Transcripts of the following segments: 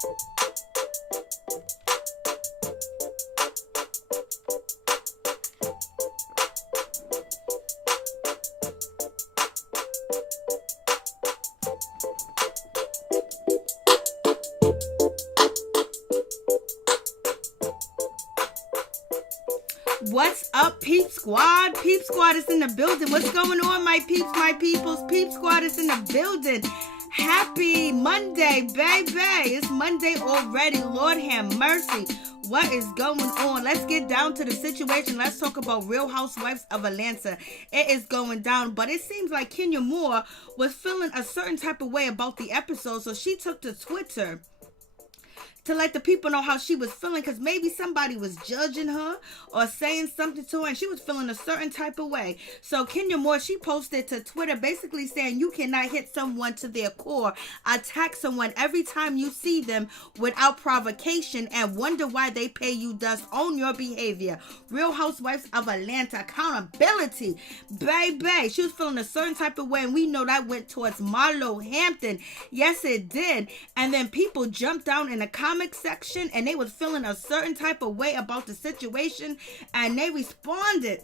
What's up, Peep Squad? Peep Squad is in the building. What's going on, my peeps, my peoples? Peep Squad is in the building. Happy Monday, baby. It's Monday already. Lord have mercy. What is going on? Let's get down to the situation. Let's talk about Real Housewives of Atlanta. It is going down, but it seems like Kenya Moore was feeling a certain type of way about the episode, so she took to Twitter to let the people know how she was feeling, because maybe somebody was judging her or saying something to her and she was feeling a certain type of way. So Kenya Moore, she posted to Twitter basically saying you cannot hit someone to their core, attack someone every time you see them without provocation and wonder why they pay you dust. Own your behavior. Real Housewives of Atlanta, accountability, baby. She was feeling a certain type of way, and we know that went towards Marlo Hampton. Yes, it did. And then people jumped down in the comment section and they was feeling a certain type of way about the situation, and they responded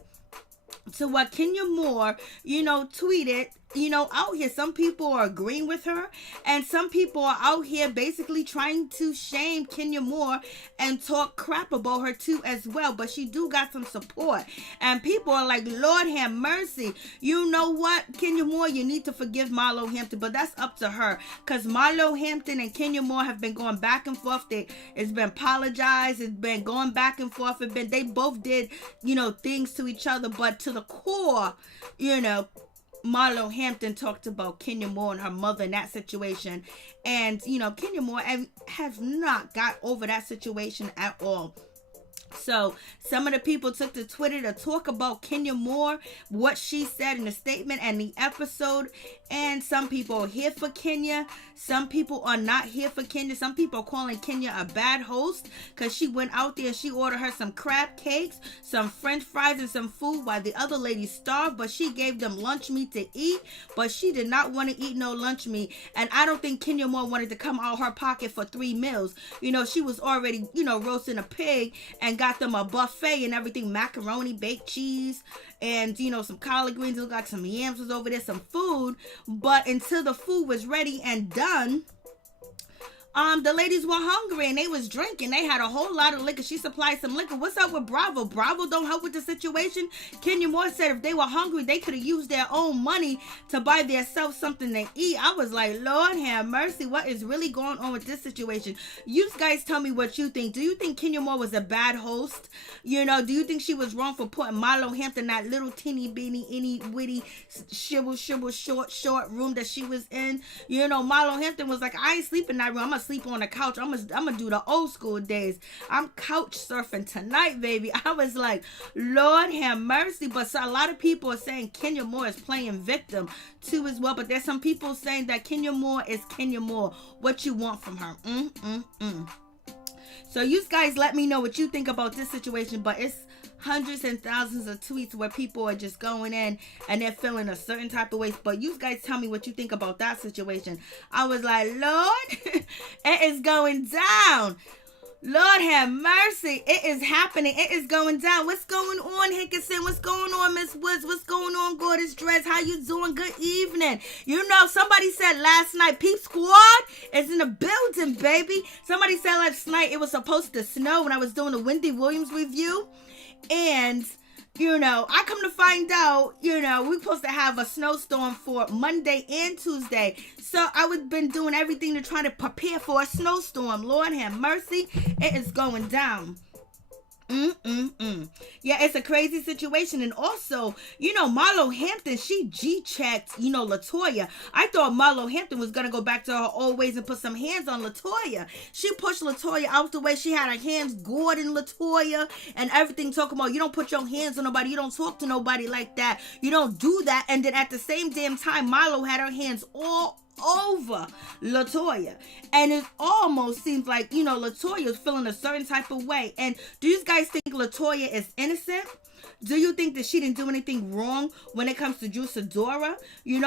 to what Kenya Moore, tweeted. Out here, some people are agreeing with her, and some people are out here basically trying to shame Kenya Moore and talk crap about her too as well. But she do got some support, and people are like, Lord have mercy. You know what, Kenya Moore, you need to forgive Marlo Hampton, but that's up to her, because Marlo Hampton and Kenya Moore have been going back and forth. It's been apologized. It's been going back and forth. They both did, things to each other, but to the core, Marlo Hampton talked about Kenya Moore and her mother in that situation. And, Kenya Moore has not got over that situation at all. So some of the people took to Twitter to talk about Kenya Moore, what she said in the statement and the episode. And some people are here for Kenya. Some people are not here for Kenya. Some people are calling Kenya a bad host because she went out there and she ordered her some crab cakes, some french fries, and some food while the other ladies starved. But she gave them lunch meat to eat. But she did not want to eat no lunch meat. And I don't think Kenya Moore wanted to come out of her pocket for 3 meals. She was already, roasting a pig and got them a buffet and everything, macaroni, baked cheese, and some collard greens. It looked like some yams was over there, some food. But until the food was ready and done, the ladies were hungry and they was drinking. They had a whole lot of liquor. She supplied some liquor. What's up with Bravo? Bravo don't help with the situation. Kenya Moore said if they were hungry, they could have used their own money to buy themselves something to eat. I was like, Lord have mercy. What is really going on with this situation? You guys tell me what you think. Do you think Kenya Moore was a bad host? Do you think she was wrong for putting Marlo Hampton in that little teeny beanie, itty witty, shibble short room that she was in? Marlo Hampton was like, I ain't sleeping in that room. I'm gonna sleep on the couch. I'm gonna do the old school days. I'm couch surfing tonight, baby. I was like, Lord have mercy. But so a lot of people are saying Kenya Moore is playing victim too as well. But there's some people saying that Kenya Moore is Kenya Moore. What you want from her? So you guys let me know what you think about this situation. But it's hundreds and thousands of tweets where people are just going in and they're feeling a certain type of way. But you guys tell me what you think about that situation. I was like, Lord, it is going down. Lord have mercy. It is happening. It is going down. What's going on, Hickerson? What's going on, Miss Woods? What's going on, Gorgeous Dress? How you doing? Good evening. Somebody said last night, Peep Squad is in the building, baby. Somebody said last night it was supposed to snow when I was doing the Wendy Williams review. And, I come to find out, we're supposed to have a snowstorm for Monday and Tuesday. So I've been doing everything to try to prepare for a snowstorm. Lord have mercy. It is going down. Yeah, it's a crazy situation. And also, Marlo Hampton, she G-checked, Latoya. I thought Marlo Hampton was going to go back to her old ways and put some hands on Latoya. She pushed Latoya out the way. She had her hands gored in Latoya and everything, talking about you don't put your hands on nobody. You don't talk to nobody like that. You don't do that. And then at the same damn time, Marlo had her hands all over Latoya. And it almost seems like, Latoya is feeling a certain type of way. And do you guys think Latoya is innocent? Do you think that she didn't do anything wrong when it comes to Juicidora?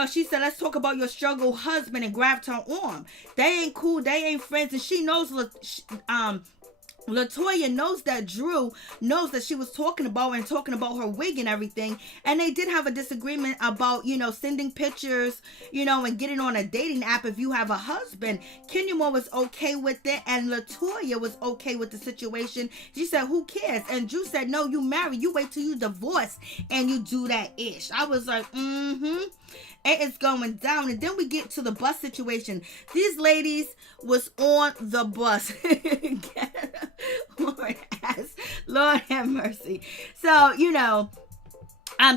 She said, let's talk about your struggle husband, and grabbed her arm. They ain't cool. They ain't friends. And she knows, Latoya knows that Drew knows that she was talking about her wig and everything. And they did have a disagreement about, sending pictures, and getting on a dating app if you have a husband. Kenya Moore was okay with it, and Latoya was okay with the situation. She said, who cares? And Drew said, no, you married. You wait till you divorce and you do that ish. I was like, it is going down. And then we get to the bus situation. These ladies was on the bus. Lord have mercy. So,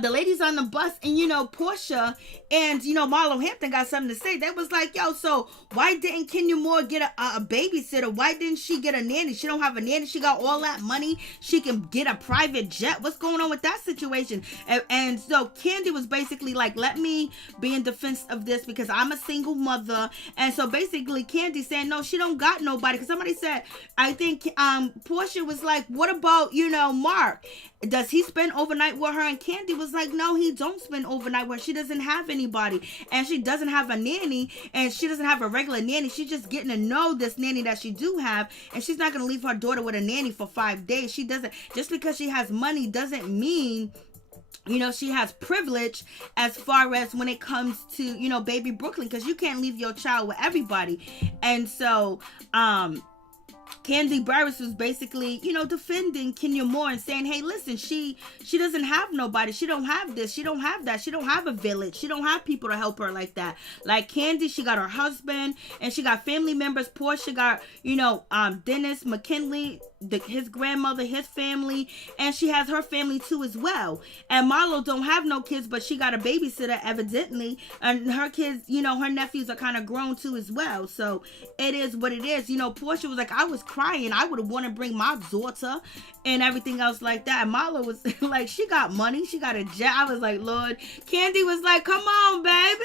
the ladies on the bus, and Porsha and Marlo Hampton got something to say. They was like, yo, so why didn't Kenya Moore get a babysitter? Why didn't she get a nanny? She don't have a nanny. She got all that money. She can get a private jet. What's going on with that situation? And so Kandi was basically like, let me be in defense of this because I'm a single mother. And so basically Kandi saying, no, she don't got nobody. Because somebody said, I think Porsha was like, what about Mark? Does he spend overnight with her? And Kandi was like, no, he don't spend overnight with her. She doesn't have anybody, and she doesn't have a nanny, and she doesn't have a regular nanny. She's just getting to know this nanny that she do have, and she's not going to leave her daughter with a nanny for 5 days. She doesn't, just because she has money doesn't mean she has privilege as far as when it comes to, baby Brooklyn, because you can't leave your child with everybody. And so, Kandi Burruss was basically, defending Kenya Moore and saying, hey, listen, she doesn't have nobody. She don't have this. She don't have that. She don't have a village. She don't have people to help her like that. Like Kandi, she got her husband, and she got family members. Porsha got, Dennis McKinley, his grandmother, his family, and she has her family too as well. And Marlo don't have no kids, but she got a babysitter evidently, and her kids, her nephews are kind of grown too as well. So it is what it is. Porsha was like, I was crying. I would have wanted to bring my daughter and everything else like that. And Marlo was like, she got money. She got a jet. I was like, Lord. Kandi was like, come on, baby.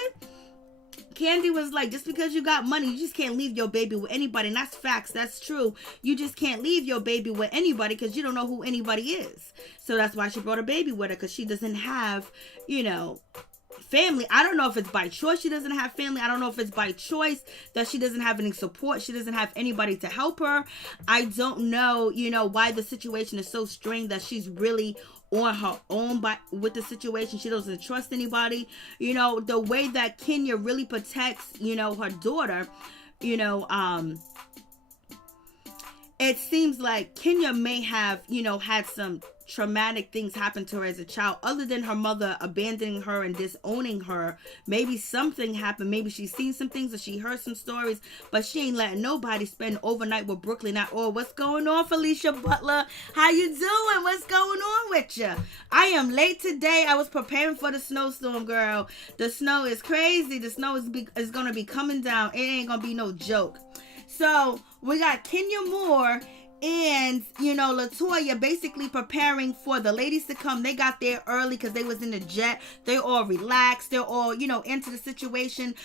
Kandi was like, just because you got money, you just can't leave your baby with anybody. And that's facts. That's true. You just can't leave your baby with anybody because you don't know who anybody is. So that's why she brought a baby with her, because she doesn't have, family. I don't know if it's by choice she doesn't have family. I don't know if it's by choice that she doesn't have any support. She doesn't have anybody to help her. I don't know, why the situation is so strained that she's really on her own with the situation. She doesn't trust anybody. The way that Kenya really protects, her daughter, it seems like Kenya may have, had some traumatic things happen to her as a child, other than her mother abandoning her and disowning her. Maybe something happened. Maybe she's seen some things or she heard some stories, but she ain't letting nobody spend overnight with Brooklyn at all. What's going on, Felicia Butler? How you doing? What's going on with you? I am late today. I was preparing for the snowstorm, girl. The snow is crazy. The snow is going to be coming down. It ain't going to be no joke. So we got Kenya Moore and, Latoya basically preparing for the ladies to come. They got there early because they was in the jet. They're all relaxed. They're all, into the situation.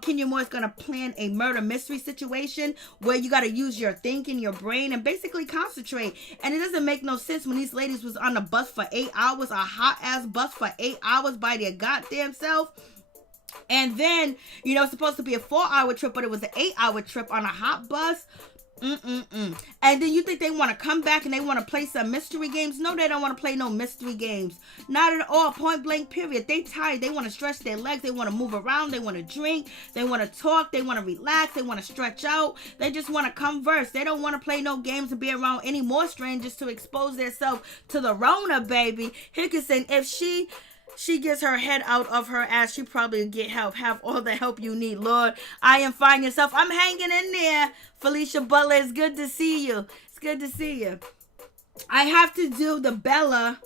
Kenya Moore is going to plan a murder mystery situation where you got to use your thinking, your brain, and basically concentrate. And it doesn't make no sense when these ladies was on the bus for 8 hours, a hot-ass bus for 8 hours by their goddamn self. And then, it's supposed to be a 4-hour trip, but it was an 8-hour trip on a hot bus. And then you think they want to come back and they want to play some mystery games? No, they don't want to play no mystery games. Not at all. Point blank, period. They tired. They want to stretch their legs. They want to move around. They want to drink. They want to talk. They want to relax. They want to stretch out. They just want to converse. They don't want to play no games and be around any more strangers to expose themselves to the Rona, baby. Hickinson, if she gets her head out of her ass, she probably get help. Have all the help you need, Lord. I am fine yourself. I'm hanging in there. Felicia Butler, it's good to see you. It's good to see you. I have to do the Bella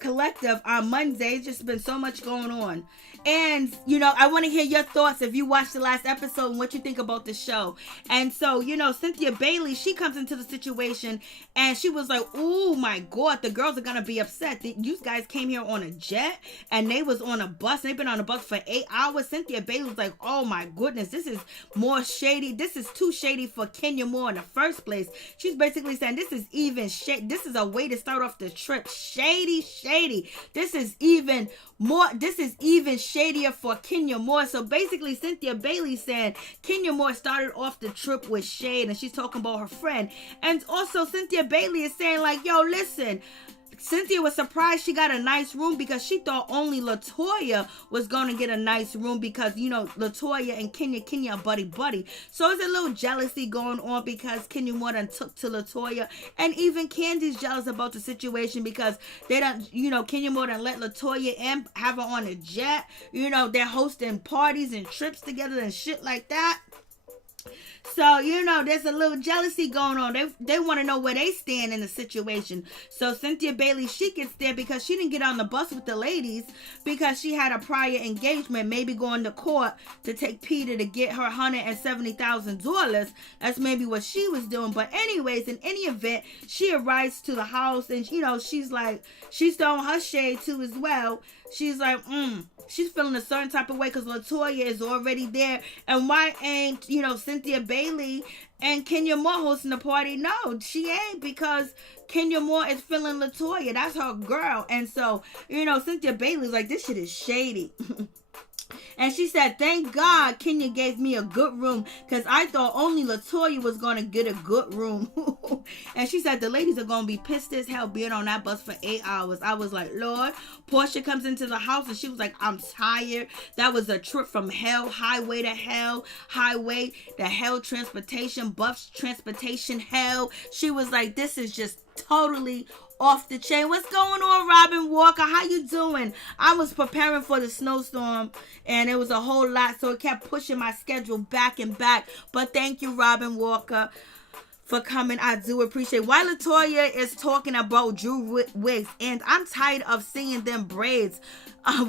collective on Monday. It's just been so much going on. And, I want to hear your thoughts if you watched the last episode and what you think about the show. And so, Cynthia Bailey, she comes into the situation and she was like, oh my God, the girls are going to be upset. You guys came here on a jet and they was on a bus. They've been on a bus for 8 hours. Cynthia Bailey was like, oh my goodness, this is more shady. This is too shady for Kenya Moore in the first place. She's basically saying this is even shady. This is a way to start off the trip. Shady. This is even shadier for Kenya Moore. So basically Cynthia Bailey said Kenya Moore started off the trip with shade, and she's talking about her friend. And also Cynthia Bailey is saying like, yo, listen, Cynthia was surprised she got a nice room because she thought only Latoya was going to get a nice room because, Latoya and Kenya are buddy. So there's a little jealousy going on because Kenya more than took to Latoya. And even Kandi's jealous about the situation because they don't, Kenya more than let Latoya and have her on a jet. They're hosting parties and trips together and shit like that. So, there's a little jealousy going on. They want to know where they stand in the situation. So Cynthia Bailey, she gets there because she didn't get on the bus with the ladies because she had a prior engagement, maybe going to court to take Peter to get her $170,000. That's maybe what she was doing. But anyways, in any event, she arrives to the house and, she's like, she's throwing her shade too as well. She's like, she's feeling a certain type of way because Latoya is already there. And why ain't, Cynthia Bailey and Kenya Moore hosting the party? No, she ain't, because Kenya Moore is feeling Latoya. That's her girl. And so, Cynthia Bailey's like, this shit is shady. And she said, thank God Kenya gave me a good room because I thought only Latoya was going to get a good room. And she said the ladies are going to be pissed as hell being on that bus for 8 hours. I was like, Lord. Porsha comes into the house and she was like, I'm tired. That was a trip from hell, highway to hell, transportation, buffs, transportation, hell. She was like, this is just totally off the chain. What's going on, Robin Walker? How you doing? I was preparing for the snowstorm and it was a whole lot, so it kept pushing my schedule back and back. But thank you, Robin Walker, for coming. I do appreciate. While Latoya is talking about Drew wigs, and I'm tired of seeing them braids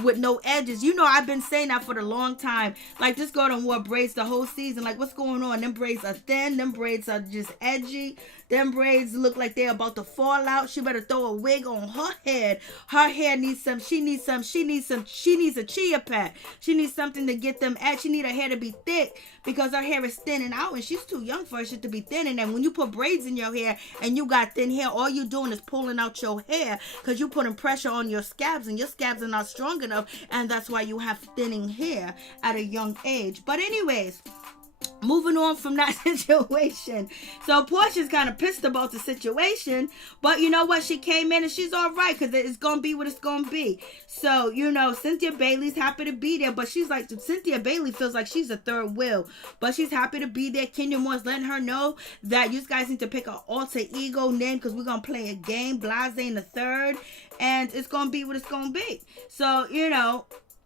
with no edges. I've been saying that for a long time. Like, this girl done wore braids the whole season. Like, what's going on? Them braids are thin. Them braids are just edgy. Them braids look like they're about to fall out. She better throw a wig on her head. Her hair needs she needs a chia pet. She needs something to get them edge. She need her hair to be thick because her hair is thinning out and she's too young for her shit to be thin. And then when you put braids in your hair and you got thin hair, all you doing is pulling out your hair because you're putting pressure on your scabs and your scabs are not strong enough, and that's why you have thinning hair at a young age. But anyways, moving on from that situation. So Porsha's kind of pissed about the situation, but you know what? She came in and she's all right because it's going to be what it's going to be. So, Cynthia Bailey's happy to be there, but she's like, Cynthia Bailey feels like she's a third wheel, but she's happy to be there. Kenya Moore's letting her know that you guys need to pick an alter ego name because we're going to play a game, Blase in the third, and it's going to be what it's going to be. So,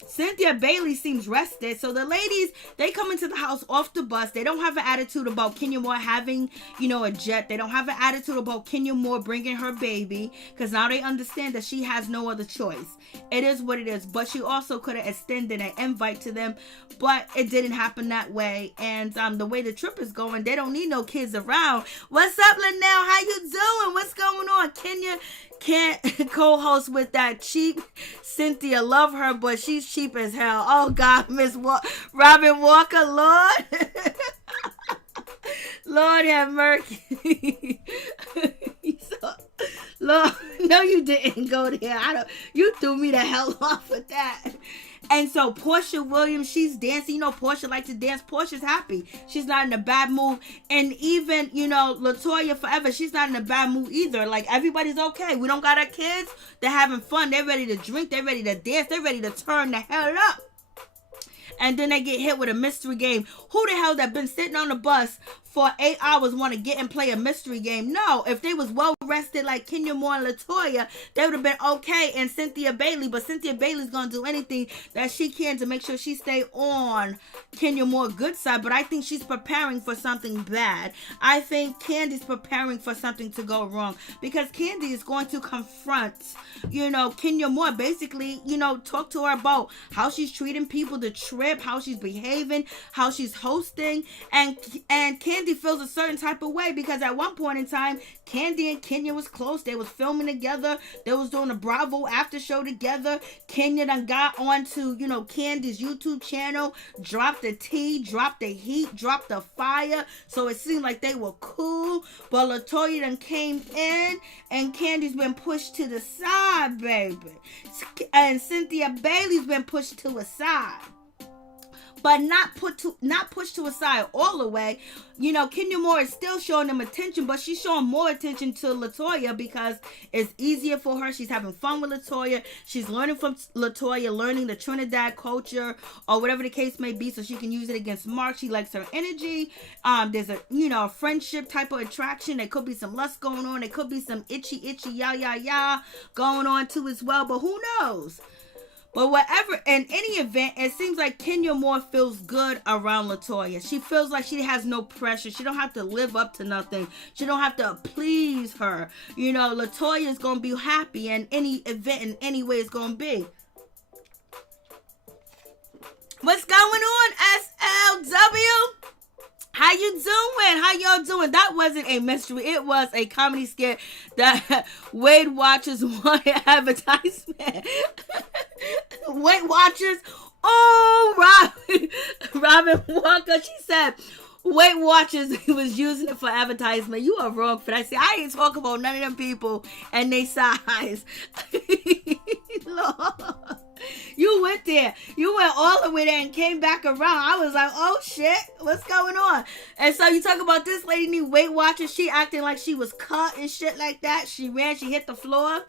Cynthia Bailey seems rested. So the ladies, they come into the house off the bus. They don't have an attitude about Kenya Moore having, a jet. They don't have an attitude about Kenya Moore bringing her baby, because now they understand that she has no other choice. It is what it is. But she also could have extended an invite to them, but it didn't happen that way. And the way the trip is going, they don't need no kids around. What's up, Lanez? How you doing? What's going on? Kenya can't co-host with that cheap Cynthia. Love her, but she's cheap as hell. Oh God, Miss Robin Walker, Lord. Lord have mercy. Lord, no, you didn't go there. You threw me the hell off with that. And so Porsha Williams, she's dancing. Porsha likes to dance. Portia's happy. She's not in a bad mood. And even, Latoya Forever, she's not in a bad mood either. Like, everybody's okay. We don't got our kids. They're having fun. They're ready to drink. They're ready to dance. They're ready to turn the hell up. And then they get hit with a mystery game. Who the hell that been sitting on the bus for 8 hours want to get and play a mystery game. No, if they was well rested like Kenya Moore and Latoya, they would have been okay. And Cynthia Bailey, but Cynthia Bailey's gonna do anything that she can to make sure she stay on Kenya Moore's good side. But I think she's preparing for something bad. I think Kandi's preparing for something to go wrong, because Kandi is going to confront, Kenya Moore, basically, talk to her about how she's treating people, the trip, how she's behaving, how she's hosting, and Kandi feels a certain type of way, because at one point in time, Kandi and Kenya was close. They was filming together. They was doing a Bravo after show together. Kenya done got onto, Kandi's YouTube channel, dropped the tea, dropped the heat, dropped the fire. So it seemed like they were cool. But Latoya done came in, and Kandi's been pushed to the side, baby. And Cynthia Bailey's been pushed to a side. But not pushed to a side all the way. Kenya Moore is still showing them attention, but she's showing more attention to Latoya because it's easier for her. She's having fun with Latoya. She's learning from Latoya, learning the Trinidad culture or whatever the case may be, so she can use it against Marc. She likes her energy. There's a friendship type of attraction. There could be some lust going on. There could be some itchy ya going on too as well. But who knows? But whatever, in any event, it seems like Kenya Moore feels good around Latoya. She feels like she has no pressure. She don't have to live up to nothing. She don't have to please her. Latoya is going to be happy in any event, in any way it's going to be. What's going on, SLW? How you doing? How y'all doing? That wasn't a mystery. It was a comedy skit that Weight Watchers wanted advertisement. Weight Watchers. Oh, Robin Walker. She said Weight Watchers was using it for advertisement. You are wrong for that. See, I ain't talking about none of them people and they size. Lord. You went there. You went all the way there and came back around. I was like, oh shit, what's going on? And so you talk about this lady need Weight Watchers. She acting like she was cut and shit like that. She ran, she hit the floor.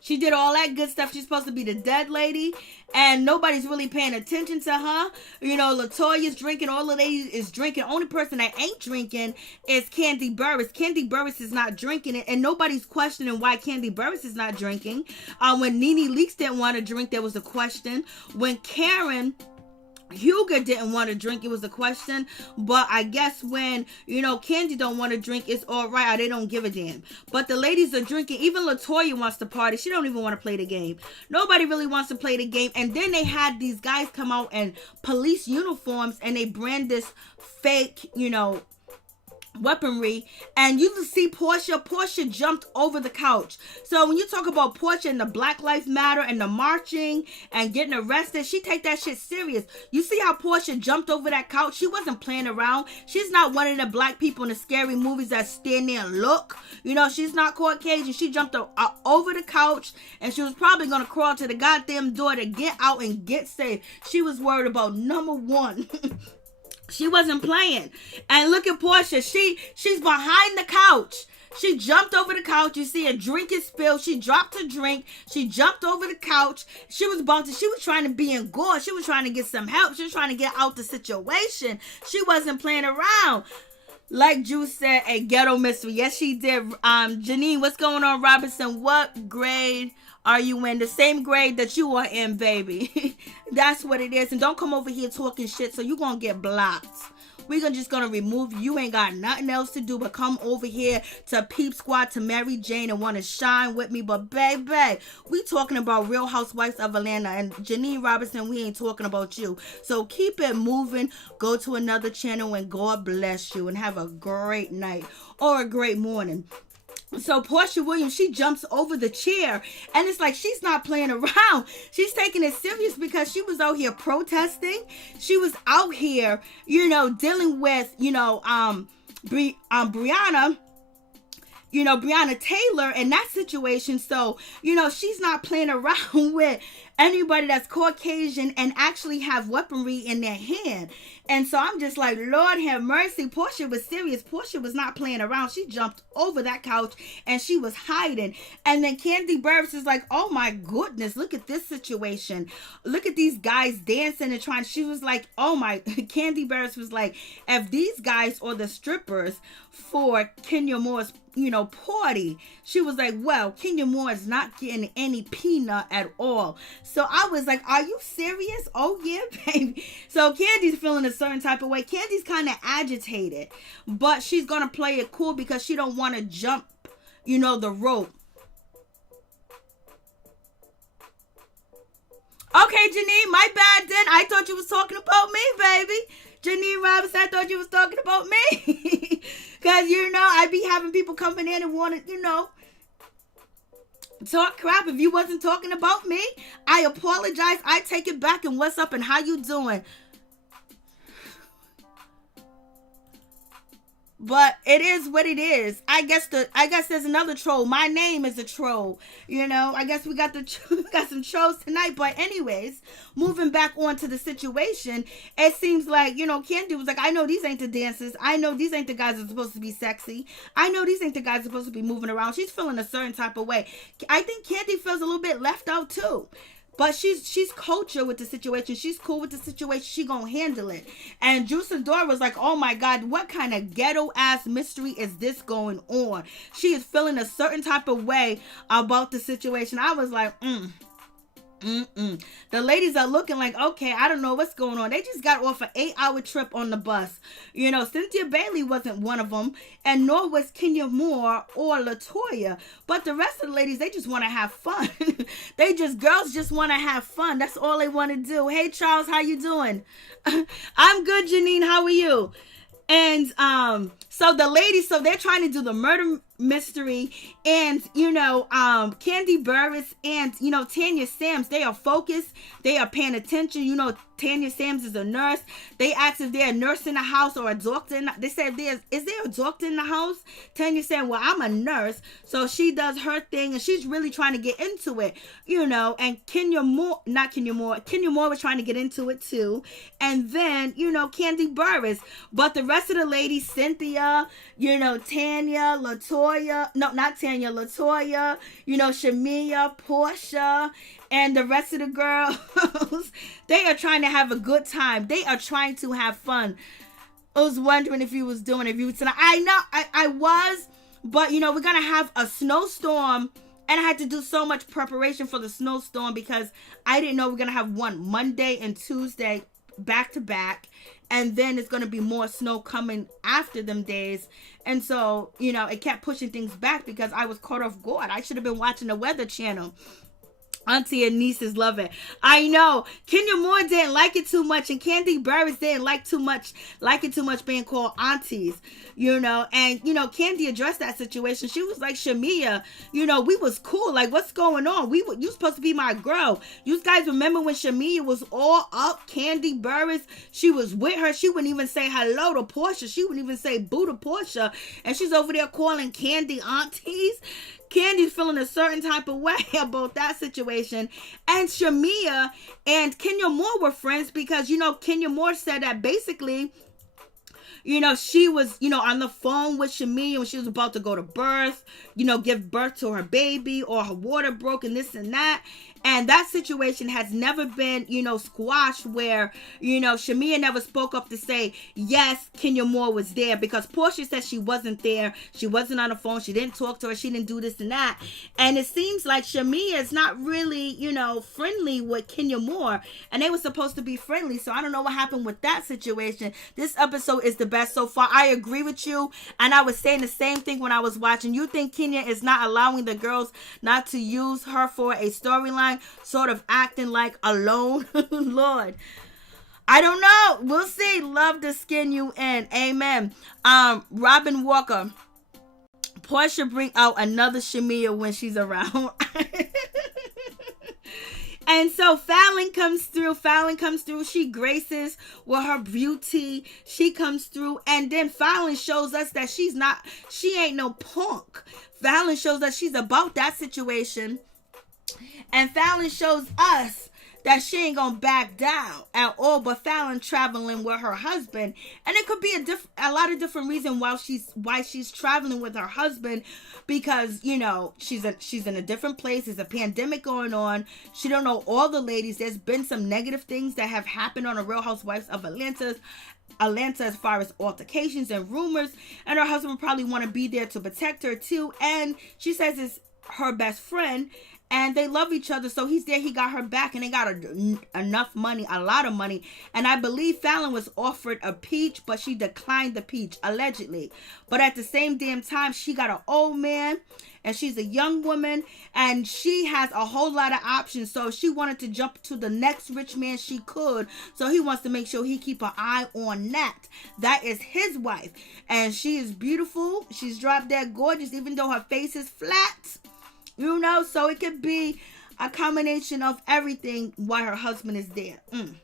She did all that good stuff. She's supposed to be the dead lady, and nobody's really paying attention to her. Latoya's drinking. All the ladies is drinking. Only person that ain't drinking is Kandi Burruss. Kandi Burruss is not drinking it, and nobody's questioning why Kandi Burruss is not drinking. When Nene Leakes didn't want to drink, there was a question. When Karen Huger didn't want to drink, it was a question. But I guess when Kandi don't want to drink, it's all right, or they don't give a damn. But the ladies are drinking. Even Latoya wants to party. She don't even want to play the game. Nobody really wants to play the game. And then they had these guys come out in police uniforms, and they brand this fake weaponry, and you can see Porsha jumped over the couch. So when you talk about Porsha and the Black Lives Matter and the marching and getting arrested, she take that shit serious. You see how Porsha jumped over that couch? She wasn't playing around. She's not one of the black people in the scary movies that stand there and look. She's not Caucasian. She jumped over the couch, and she was probably gonna crawl to the goddamn door to get out and get safe. She was worried about number one. She wasn't playing. And look at Porsha. She's behind the couch. She jumped over the couch. You see a drink is spilled. She dropped her drink. She jumped over the couch. She was trying to be in gore. She was trying to get some help. She was trying to get out the situation. She wasn't playing around. Like Juice said, a ghetto mystery. Yes, she did. Janine, what's going on, Robinson? What grade are you in? The same grade that you are in, baby. That's what it is. And don't come over here talking shit, so you're going to get blocked. We're just going to remove you. You ain't got nothing else to do but come over here to Peep Squad, to Mary Jane, and want to shine with me. But, baby, we talking about Real Housewives of Atlanta. And Janine Robinson, we ain't talking about you. So keep it moving. Go to another channel, and God bless you. And have a great night or a great morning. So Porsha Williams, she jumps over the chair, and it's like she's not playing around. She's taking it serious because she was out here protesting. She was out here, dealing with, Breonna Taylor and that situation. So, she's not playing around with anybody that's Caucasian and actually have weaponry in their hand. And so I'm just like, Lord have mercy. Porsha was serious. Porsha was not playing around. She jumped over that couch and she was hiding. And then Kandi Burruss is like, oh my goodness, look at this situation. Look at these guys dancing and trying. She was like, oh my, Kandi Burruss was like, if these guys are the strippers for Kenya Moore's, party, she was like, well, Kenya Moore is not getting any peanut at all. So I was like, are you serious? Oh yeah, baby. So Kandi's feeling a certain type of way. Kandi's kind of agitated, but she's gonna play it cool because she don't want to jump, the rope. Okay, Janine, my bad then. I thought you was talking about me, baby. Janine Robinson, I thought you was talking about me. Because, I be having people coming in and want to, talk crap. If you wasn't talking about me, I apologize. I take it back. And what's up and how you doing? But it is what it is. I guess there's another troll. My name is a troll. I guess we got some trolls tonight. But anyways, moving back on to the situation, it seems like, Kandi was like, I know these ain't the dancers. I know these ain't the guys that are supposed to be sexy. I know these ain't the guys that are supposed to be moving around. She's feeling a certain type of way. I think Kandi feels a little bit left out too. But she's culture with the situation. She's cool with the situation. She gonna handle it. And Juice and Dora was like, oh my God, what kind of ghetto ass mystery is this going on? She is feeling a certain type of way about the situation. I was like, The ladies are looking like, okay, I don't know what's going on. They just got off an 8-hour trip on the bus. Cynthia Bailey wasn't one of them, and nor was Kenya Moore or Latoya. But the rest of the ladies, they just want to have fun. Girls just want to have fun. That's all they want to do. Hey, Charles, how you doing? I'm good, Janine. How are you? And so the ladies, they're trying to do the murder mystery, and Kandi Burruss and Tanya Sams, they are focused, they are paying attention. Tanya Sams is a nurse. They asked if they're a nurse in the house or a doctor. They said, is there a doctor in the house? Tanya said, well, I'm a nurse. So she does her thing and she's really trying to get into it, and Kenya Moore was trying to get into it too. And then, Kandi Burruss. But the rest of the ladies, Cynthia, Tanya, Latoya, no, not Tanya, Latoya, Shamia, Porsha, and the rest of the girls, they are trying to have a good time. They are trying to have fun. I was wondering if you was doing it tonight. I know I was, but we're going to have a snowstorm, and I had to do so much preparation for the snowstorm because I didn't know we're going to have one Monday and Tuesday back to back. And then it's going to be more snow coming after them days. And so, it kept pushing things back because I was caught off guard. I should have been watching the Weather Channel. Auntie and nieces love it. I know. Kenya Moore didn't like it too much, and Kandi Burruss didn't like it too much being called aunties, and Kandi addressed that situation. She was like, Shamia, we was cool. Like, what's going on? You supposed to be my girl. You guys remember when Shamia was all up Kandi Burruss? She was with her. She wouldn't even say hello to Porsha. She wouldn't even say boo to Porsha. And she's over there calling Kandi aunties. Kandi's feeling a certain type of way about that situation. And Shamia and Kenya Moore were friends because, Kenya Moore said that basically, she was, on the phone with Shamia when she was about to go to birth, give birth to her baby, or her water broke and this and that. And that situation has never been, squashed where, Shamia never spoke up to say, yes, Kenya Moore was there, because Porsha said she wasn't there. She wasn't on the phone. She didn't talk to her. She didn't do this and that. And it seems like Shamia is not really, friendly with Kenya Moore. And they were supposed to be friendly. So I don't know what happened with that situation. This episode is the best so far. I agree with you. And I was saying the same thing when I was watching. You think Kenya is not allowing the girls not to use her for a storyline? Sort of acting like alone. Lord, I don't know. We'll see. Love to skin you in. Amen. Robin Walker. Porsha bring out another Shamia when she's around. And so Fallon comes through. She graces with her beauty. She comes through. And then Fallon shows us that she ain't no punk. Fallon shows us she's about that situation. And Fallon shows us that she ain't gonna back down at all. But Fallon traveling with her husband, and it could be a lot of different reasons why she's traveling with her husband, because you know she's in a different place. There's a pandemic going on. She don't know all the ladies. There's been some negative things that have happened on the Real Housewives of Atlanta as far as altercations and rumors, and her husband probably want to be there to protect her too. And she says it's her best friend, and they love each other, so he's there, he got her back, and they got enough money, a lot of money. And I believe Fallon was offered a peach, but she declined the peach, allegedly. But at the same damn time, she got an old man, and she's a young woman, and she has a whole lot of options. So she wanted to jump to the next rich man she could, so he wants to make sure he keep an eye on that. That is his wife, and she is beautiful. She's drop dead gorgeous, even though her face is flat. You know, so it could be a combination of everything why her husband is there. And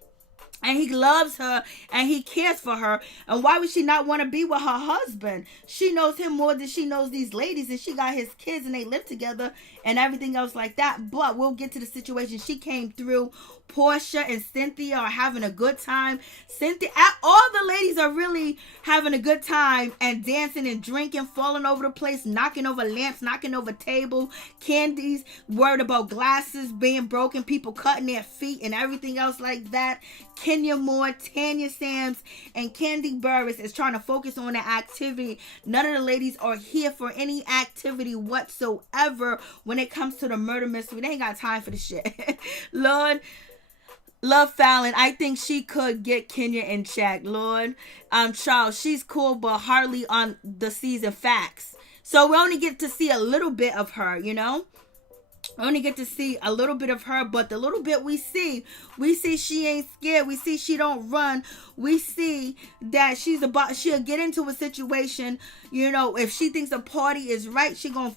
he loves her and he cares for her. And why would she not want to be with her husband? She knows him more than she knows these ladies, and she got his kids and they live together and everything else like that. But we'll get to the situation. She came through. Porsha and Cynthia are having a good time. All the ladies are really having a good time and dancing and drinking, falling over the place, knocking over lamps, knocking over tables. Kandi's worried about glasses being broken, people cutting their feet and everything else like that. Kenya Moore, Tanya Sams, and Kandi Burruss is trying to focus on the activity. None of the ladies are here for any activity whatsoever when it comes to the murder mystery. They ain't got time for the shit. Lord, love Fallon. I think she could get Kenya in check. Lord, Charles, she's cool, but hardly on the season facts. So we only get to see a little bit of her, you know? We only get to see a little bit of her, but the little bit we see she ain't scared. We see she don't run. We see that she'll get into a situation, you know, if she thinks the party is right, she gonna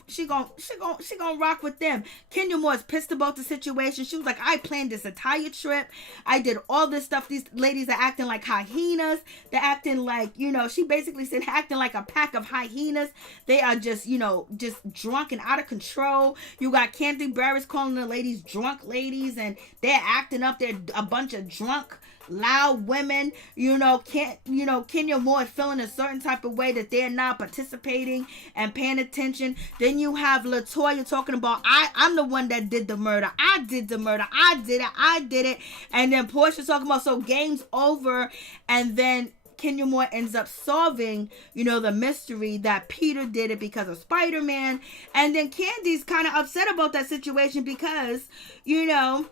rock with them. Kenya Moore is pissed about the situation. She was like, I planned this entire trip. I did all this stuff. These ladies are acting like hyenas. They're acting like, you know, she basically said acting like a pack of hyenas. They are just, you know, just drunk and out of control. You got Kandi Burruss calling the ladies drunk ladies, and they're acting up. They're a bunch of drunk, loud women. You know, Kenya Moore is feeling a certain type of way that they're not participating and paying attention. Then you have Latoya talking about, I'm the one that did the murder. I did the murder. I did it. And then Porsha talking about, so game's over. And then Kenya Moore ends up solving, you know, the mystery that Peter did it because of Spider-Man. And then Kandi's kind of upset about that situation because, you know,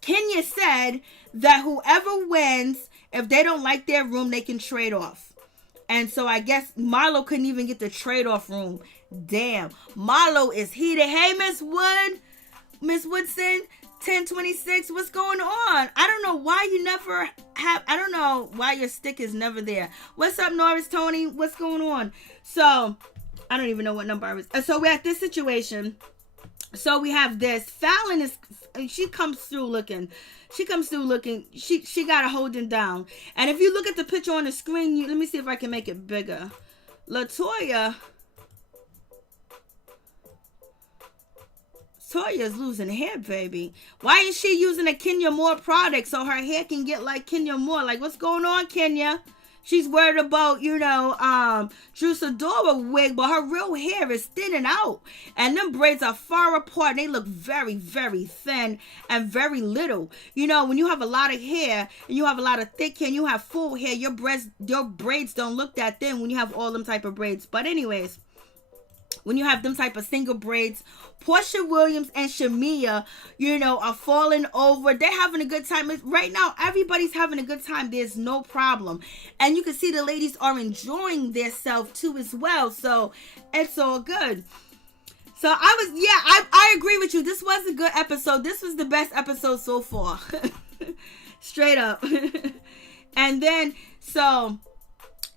Kenya said that whoever wins, if they don't like their room, they can trade off. And so I guess Marlo couldn't even get the trade-off room. Damn. Marlo is heated. Hey, Miss Woodson, 1026, what's going on? I don't know why you never have, I don't know why your stick is never there. What's up, Norris, Tony? What's going on? So, I don't even know what number I was. So we're at this situation. So we have this. Fallon she comes through looking. She got a holding down. And if you look at the picture on the screen, let me see if I can make it bigger. Latoya's losing hair, baby. Why is she using a Kenya Moore product so her hair can get like Kenya Moore? Like, what's going on, Kenya? She's worried about, you know, Drew Sidora wig, but her real hair is thinning out. And them braids are far apart. They look very, very thin and very little. You know, when you have a lot of hair and you have a lot of thick hair and you have full hair, your braids don't look that thin when you have all them type of braids. But anyways, when you have them type of single braids, Porsha Williams and Shamia, you know, are falling over. They're having a good time. Right now, everybody's having a good time. There's no problem. And you can see the ladies are enjoying themselves too as well. So it's all good. So I agree with you. This was a good episode. This was the best episode so far. Straight up. And then, so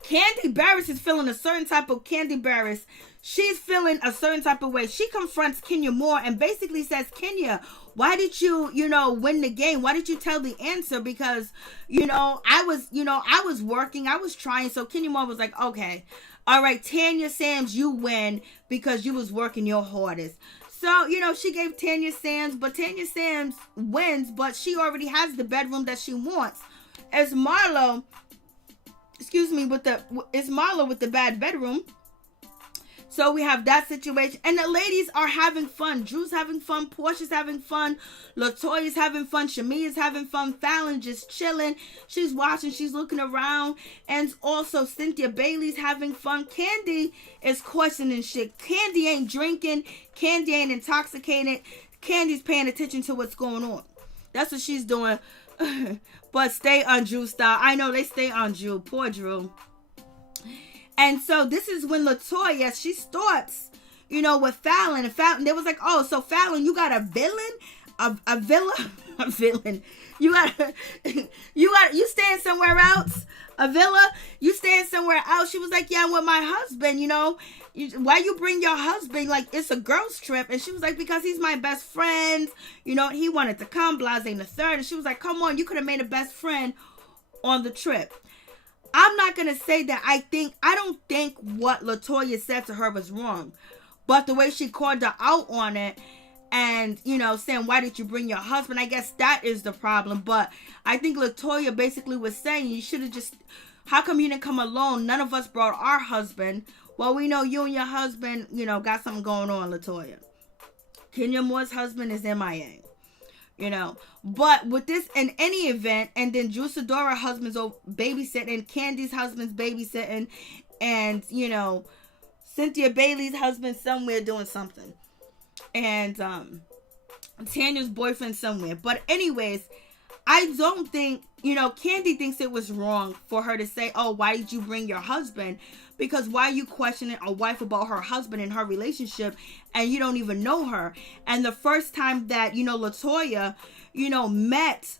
Kandi Burruss is feeling a certain type of Kandi Burruss. She's feeling a certain type of way. She confronts Kenya Moore and basically says, Kenya, why did you, win the game? Why did you tell the answer? Because, I was working. I was trying. So Kenya Moore was like, okay, all right, Tanya Sams, you win because you was working your hardest. So, she gave Tanya Sams, but Tanya Sams wins, but she already has the bedroom that she wants. It's Marlo with the bad bedroom. So we have that situation. And the ladies are having fun. Drew's having fun. Porsha's having fun. Latoya's having fun. Shamia's having fun. Fallon just chilling. She's watching. She's looking around. And also Cynthia Bailey's having fun. Kandi is questioning shit. Kandi ain't drinking. Kandi ain't intoxicated. Kandi's paying attention to what's going on. That's what she's doing. But stay on Drew style. I know they stay on Drew. Poor Drew. And so this is when Latoya, she starts, with Fallon. And Fallon, they was like, oh, so Fallon, you got a villain? A villain. You staying somewhere else? A villa? You staying somewhere else? She was like, yeah, I'm with my husband, Why you bring your husband? Like, it's a girl's trip. And she was like, because he's my best friend. He wanted to come, blase and the third. And she was like, come on, you could have made a best friend on the trip. I'm not going to say that I don't think what Latoya said to her was wrong. But the way she called her out on it and, saying, why did you bring your husband? I guess that is the problem. But I think Latoya basically was saying, you should have just, how come you didn't come alone? None of us brought our husband. Well, we know you and your husband, got something going on, Latoya. Kenya Moore's husband is MIA. But with this, in any event, and then Drew Sidora husband's babysitting, Kandi's husband's babysitting, and, Cynthia Bailey's husband somewhere doing something. And, Tanya's boyfriend somewhere. But anyways, I don't think, Kandi thinks it was wrong for her to say, oh, why did you bring your husband? Because why are you questioning a wife about her husband and her relationship and you don't even know her? And the first time that, Latoya, met,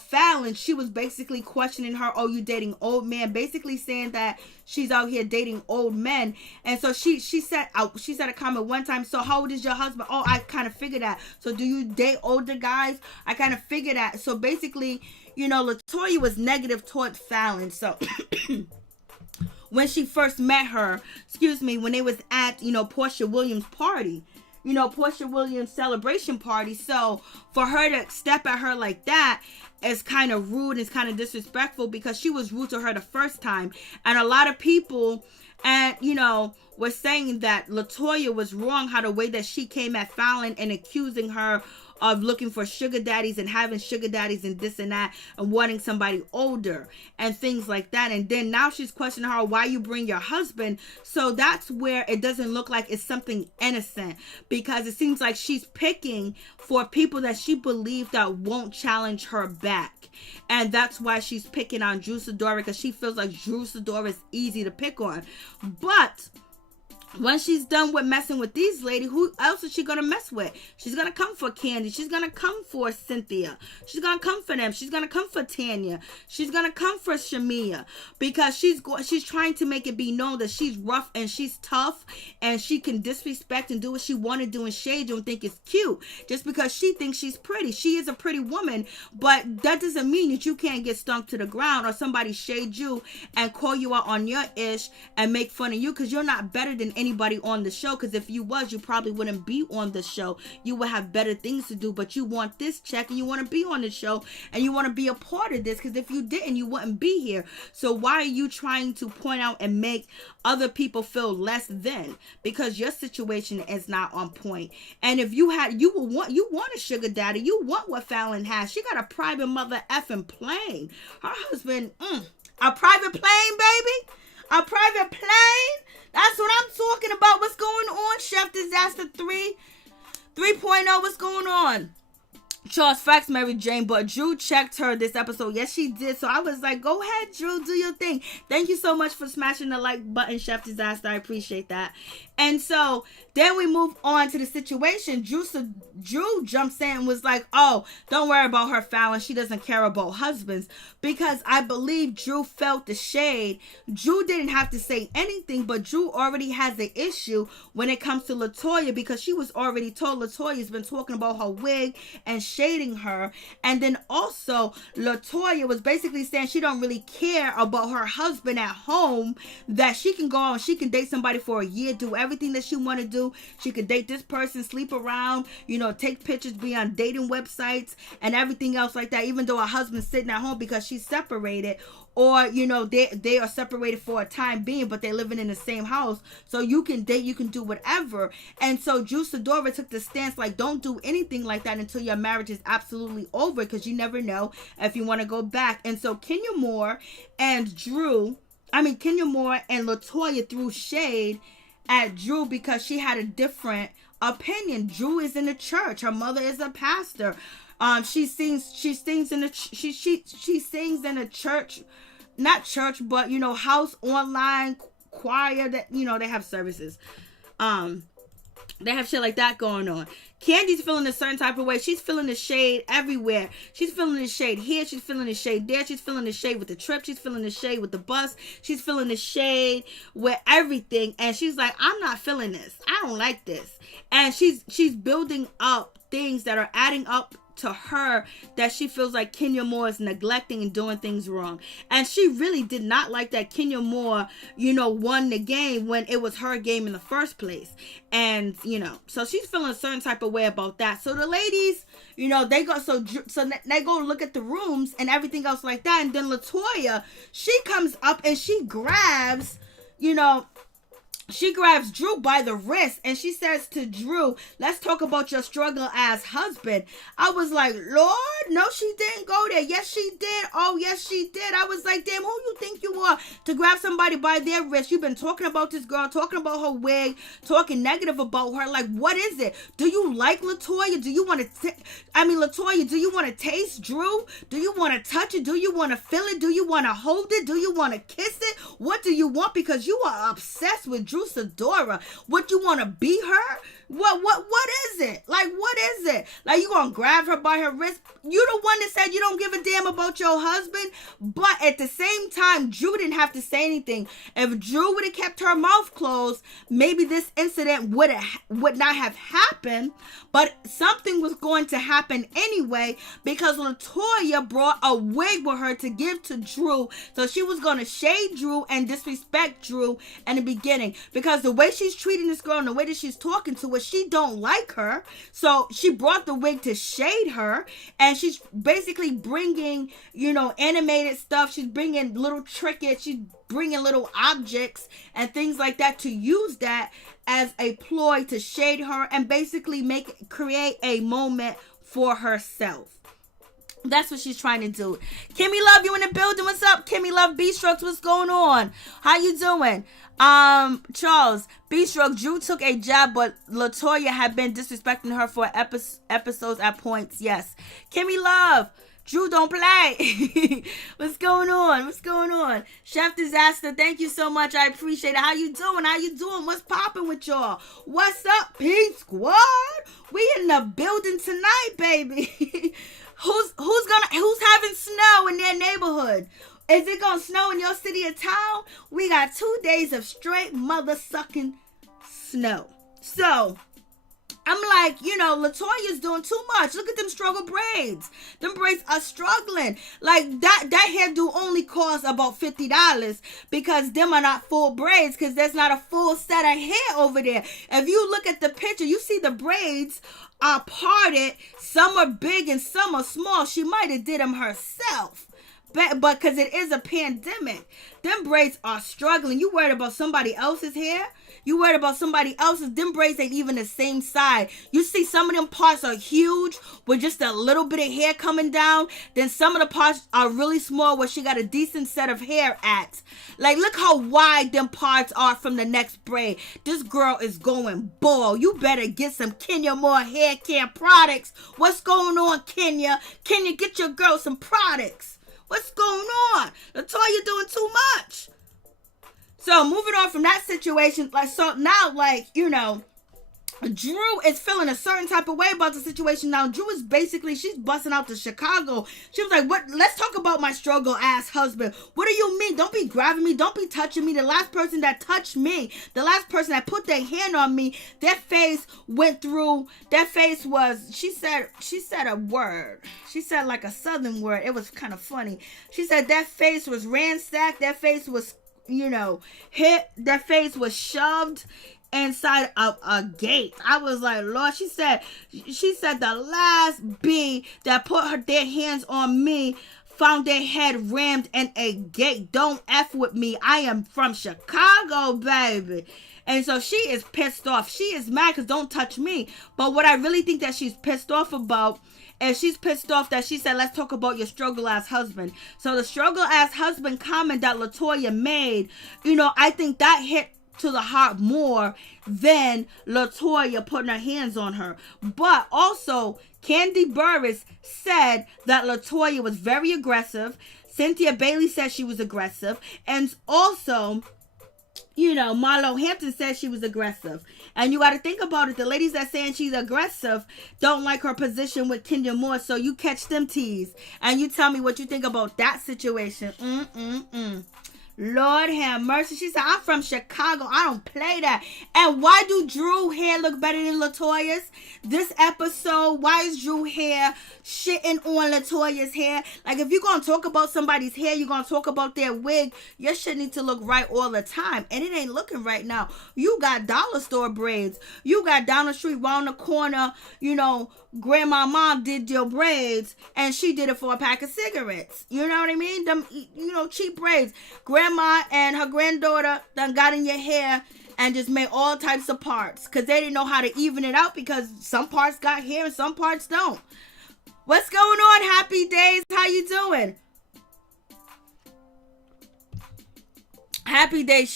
Fallon, she was basically questioning her, oh, you dating old men, basically saying that she's out here dating old men. And so she said a comment one time, so how old is your husband? Oh, I kind of figured that. So do you date older guys? I kind of figured that. So basically, Latoya was negative towards Fallon. So when she first met her, when they was at, Porsha Williams' party, Porsha Williams' celebration party. So for her to step at her like that is kind of rude. It's kind of disrespectful because she was rude to her the first time. And a lot of people, were saying that Latoya was wrong how the way that she came at Fallon and accusing her of looking for sugar daddies and having sugar daddies and this and that and wanting somebody older and things like that. And then now she's questioning her, why you bring your husband? So that's where it doesn't look like it's something innocent, because it seems like she's picking for people that she believes that won't challenge her back. And that's why she's picking on Drew Sidora, because she feels like Drew Sidora is easy to pick on. But when she's done with messing with these ladies, who else is she going to mess with? She's going to come for Kandi. She's going to come for Cynthia. She's going to come for them. She's going to come for Tanya. She's going to come for Shamia, because she's trying to make it be known that she's rough and she's tough and she can disrespect and do what she want to do and shade you and think it's cute just because she thinks she's pretty. She is a pretty woman, but that doesn't mean that you can't get stunk to the ground or somebody shade you and call you out on your ish and make fun of you, because you're not better than anybody on the show. Because if you was, you probably wouldn't be on the show. You would have better things to do, but you want this check and you want to be on the show and you want to be a part of this, because if you didn't, you wouldn't be here. So why are you trying to point out and make other people feel less than, because your situation is not on point? And if you want a sugar daddy, you want what Fallon has. She got a private mother effing plane. Her husband, a private plane, baby. A private plane? That's what I'm talking about. What's going on, Chef Disaster 3.0? What's going on? Charles Facts, Mary Jane, but Drew checked her this episode. Yes, she did. So I was like, go ahead, Drew, do your thing. Thank you so much for smashing the like button, Chef Disaster. I appreciate that. And so then we move on to the situation. Drew jumps in and was like, oh, don't worry about her, Fallon. She doesn't care about husbands. Because I believe Drew felt the shade. Drew didn't have to say anything, but Drew already has an issue when it comes to Latoya, because she was already told Latoya's been talking about her wig and shading her. And then also Latoya was basically saying she don't really care about her husband at home, that she can go out and she can date somebody for a year, do everything that she want to do. She could date this person, sleep around, take pictures, be on dating websites and everything else like that, even though her husband's sitting at home because she's separated. Or, they are separated for a time being, but they're living in the same house. So you can date, you can do whatever. And so Drew Sidora took the stance like, don't do anything like that until your marriage is absolutely over, because you never know if you want to go back. And so Kenya Moore and Latoya threw shade at Drew because she had a different opinion. Drew is in the church. Her mother is a pastor. She sings in a church, not church, but house online choir that they have services. They have shit like that going on. Kandi's feeling a certain type of way. She's feeling the shade everywhere. She's feeling the shade here. She's feeling the shade there. She's feeling the shade with the trip. She's feeling the shade with the bus. She's feeling the shade with everything. And she's like, I'm not feeling this. I don't like this. And she's building up things that are adding up to her, that she feels like Kenya Moore is neglecting and doing things wrong. And she really did not like that Kenya Moore, won the game when it was her game in the first place. And, so she's feeling a certain type of way about that. So the ladies, they go, so they go look at the rooms and everything else like that. And then Latoya, she comes up and she grabs Drew by the wrist and she says to Drew, let's talk about your struggle as husband. I was like, Lord, no, she didn't go there. Yes, she did. Oh, yes, she did. I was like, damn, who you think you are to grab somebody by their wrist? You've been talking about this girl, talking about her wig, talking negative about her. Like, what is it? Do you like Latoya? Do you want to, Latoya, do you want to taste Drew? Do you want to touch it? Do you want to feel it? Do you want to hold it? Do you want to kiss it? What do you want? Because you are obsessed with Drew Sidora. What, you want to be her? What is it? Like, what is it? Like, you gonna grab her by her wrist? You the one that said you don't give a damn about your husband? But at the same time, Drew didn't have to say anything. If Drew would have kept her mouth closed, maybe this incident would not have happened. But something was going to happen anyway, because Latoya brought a wig with her to give to Drew. So she was going to shade Drew and disrespect Drew in the beginning. Because the way she's treating this girl and the way that she's talking to her, she don't like her. So she brought the wig to shade her. And she's basically bringing, animated stuff. She's bringing little trinkets. She's bringing little objects and things like that to use that as a ploy to shade her and basically create a moment for herself. That's what she's trying to do. Kimmy Love, you in the building? What's up? Kimmy Love, B-Strokes, what's going on? How you doing? Charles, B-Stroke, Drew took a jab, but Latoya had been disrespecting her for episodes at points. Yes. Kimmy Love, Drew don't play. What's going on? Chef Disaster, thank you so much. I appreciate it. How you doing? What's popping with y'all? What's up, P Squad? We in the building tonight, baby. Who's having snow in their neighborhood? Is it gonna snow in your city or town? We got 2 days of straight mother sucking snow. So I'm like, Latoya's doing too much. Look at them struggle braids. Them braids are struggling. Like that hairdo only costs about $50 because them are not full braids, because there's not a full set of hair over there. If you look at the picture, you see the braids are parted. Some are big and some are small. She might have did them herself. But because it is a pandemic, them braids are struggling. You worried about somebody else's hair? You worried about somebody else's? Them braids ain't even the same side. You see some of them parts are huge with just a little bit of hair coming down. Then some of the parts are really small where she got a decent set of hair at. Like, look how wide them parts are from the next braid. This girl is going bald. You better get some Kenya Moore hair care products. What's going on, Kenya? Kenya, get your girl some products. What's going on? Latoya doing too much. So moving on from that situation, Drew is feeling a certain type of way about the situation. Now, Drew is basically, she's busting out to Chicago. She was like, "What? Let's talk about my struggle ass husband. What do you mean? Don't be grabbing me. Don't be touching me. The last person that touched me, the last person that put their hand on me, their face went through, their face was," she said a word. She said like a southern word. It was kind of funny. She said their face was ransacked. Their face was, hit. Their face was shoved inside of a gate. I was like, Lord, she said the last bee that put their hands on me found their head rammed in a gate. Don't F with me. I am from Chicago, baby. And so she is pissed off. She is mad because don't touch me. But what I really think that she's pissed off about, and she's pissed off that she said, let's talk about your struggle ass husband. So the struggle ass husband comment that Latoya made, I think that hit to the heart more than Latoya putting her hands on her. But also, Kandi Burruss said that Latoya was very aggressive. Cynthia Bailey said she was aggressive. And also, Marlo Hampton said she was aggressive. And you got to think about it. The ladies that saying she's aggressive don't like her position with Kenya Moore. So you catch them teas. And you tell me what you think about that situation. Lord have mercy. She said, I'm from Chicago. I don't play that. And why do Drew hair look better than Latoya's? This episode, why is Drew hair shitting on Latoya's hair? Like, if you're going to talk about somebody's hair, you're going to talk about their wig, your shit need to look right all the time. And it ain't looking right now. You got dollar store braids. You got down the street, round the corner, grandma mom did your braids and she did it for a pack of cigarettes. You know what I mean? Them, cheap braids. Grandma and her granddaughter done got in your hair and just made all types of parts because they didn't know how to even it out because some parts got hair and some parts don't. What's going on, Happy Days? How you doing? Happy Day,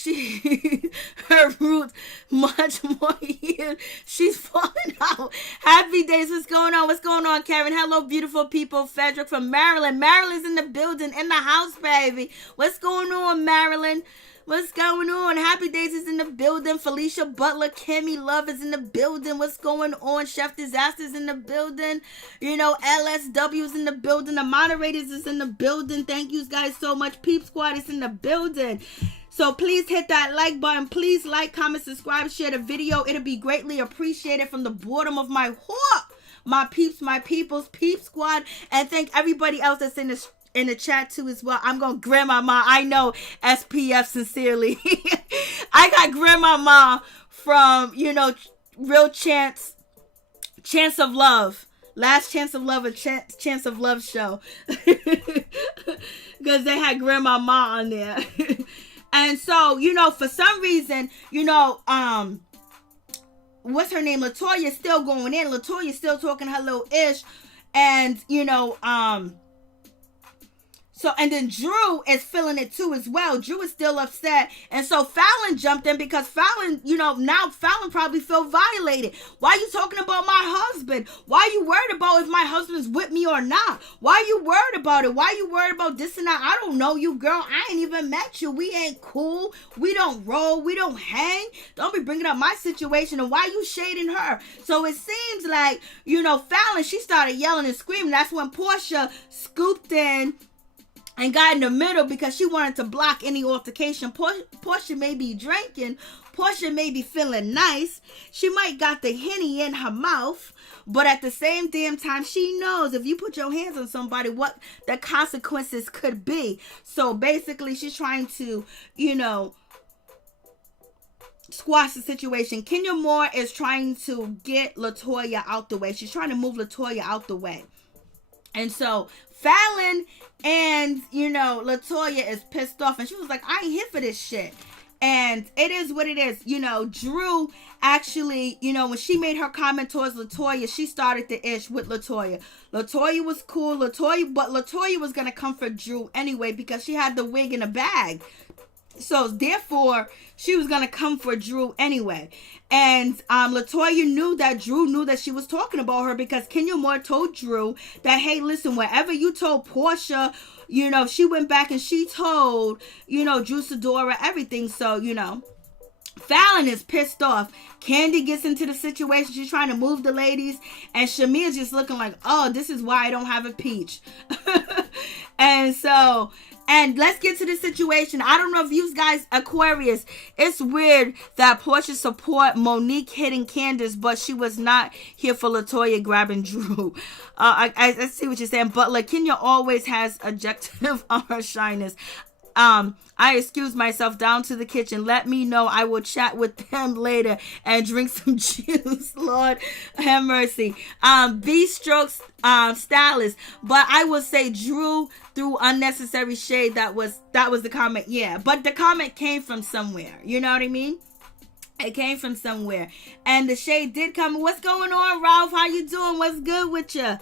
her roots much more here. She's falling out. Happy Days, what's going on? What's going on, Karen? Hello, beautiful people. Phaedra from Maryland. Maryland's in the building, in the house, baby. What's going on, Maryland? What's going on? Happy Days is in the building. Felicia Butler, Kimmy Love is in the building. What's going on? Chef Disaster's in the building. LSW's in the building. The moderators is in the building. Thank you guys so much. Peep Squad is in the building. So please hit that like button. Please like, comment, subscribe, share the video. It'll be greatly appreciated from the bottom of my heart. My peeps, my peoples, Peep Squad. And thank everybody else that's in the chat too as well. I'm going to grandmama. I know SPF sincerely. I got grandmama from, Real Chance of Love. Last Chance of Love, a Chance of Love show. Because they had grandmama on there. And so, for some reason, what's her name? Latoya's still going in. Latoya's still talking her little ish. And, and then Drew is feeling it too as well. Drew is still upset. And so Fallon jumped in because Fallon, now Fallon probably feel violated. Why are you talking about my husband? Why are you worried about if my husband's with me or not? Why are you worried about it? Why are you worried about this and that? I don't know you, girl. I ain't even met you. We ain't cool. We don't roll. We don't hang. Don't be bringing up my situation. And why you shading her? So it seems like, Fallon, she started yelling and screaming. That's when Porsha scooped in and got in the middle because she wanted to block any altercation. Porsha may be drinking. Porsha may be feeling nice. She might got the Henny in her mouth. But at the same damn time, she knows if you put your hands on somebody, what the consequences could be. So basically, she's trying to, squash the situation. Kenya Moore is trying to get Latoya out the way. She's trying to move Latoya out the way. And so Fallon and, Latoya is pissed off. And she was like, I ain't here for this shit. And it is what it is. Drew actually, when she made her comment towards Latoya, she started the ish with Latoya. Latoya was cool. But Latoya was going to comfort Drew anyway because she had the wig in a bag. So therefore, she was going to come for Drew anyway. And Latoya knew that Drew knew that she was talking about her because Kenya Moore told Drew that, hey, listen, whatever you told Porsha, she went back and she told, Drew Sidora everything. So, Fallon is pissed off. Kandi gets into the situation. She's trying to move the ladies. And Shamia's just looking like, oh, this is why I don't have a peach. And let's get to the situation. I don't know if you guys, Aquarius, it's weird that Porsha support Monique hitting Candace, but she was not here for Latoya grabbing Drew. I see what you're saying. But LaKenya always has adjective on her shyness. I excuse myself down to the kitchen. Let me know. I will chat with them later and drink some juice. Lord have mercy. B strokes stylist. But I will say Drew threw unnecessary shade. That was the comment. Yeah. But the comment came from somewhere. You know what I mean? It came from somewhere. And the shade did come. What's going on, Ralph? How you doing? What's good with you?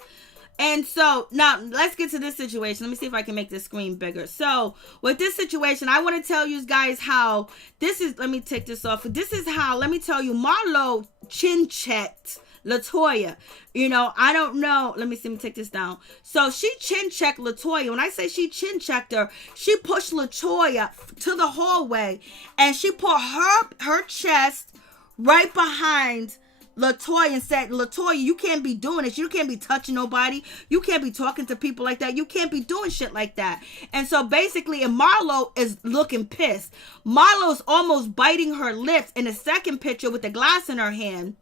And so, now, let's get to this situation. Let me see if I can make this screen bigger. So, with this situation, I want to tell you guys how this is, let me take this off. This is how, let me tell you, Marlo chin-checked Latoya. You know, I don't know. Let me take this down. So, she chin-checked Latoya. When I say she chin-checked her, she pushed Latoya to the hallway, and she put her chest right behind Latoya and said, Latoya, you can't be doing this. You can't be touching nobody. You can't be talking to people like that. You can't be doing shit like that. And so basically, and Marlo is looking pissed. Marlo's almost biting her lips in the second picture with the glass in her hand.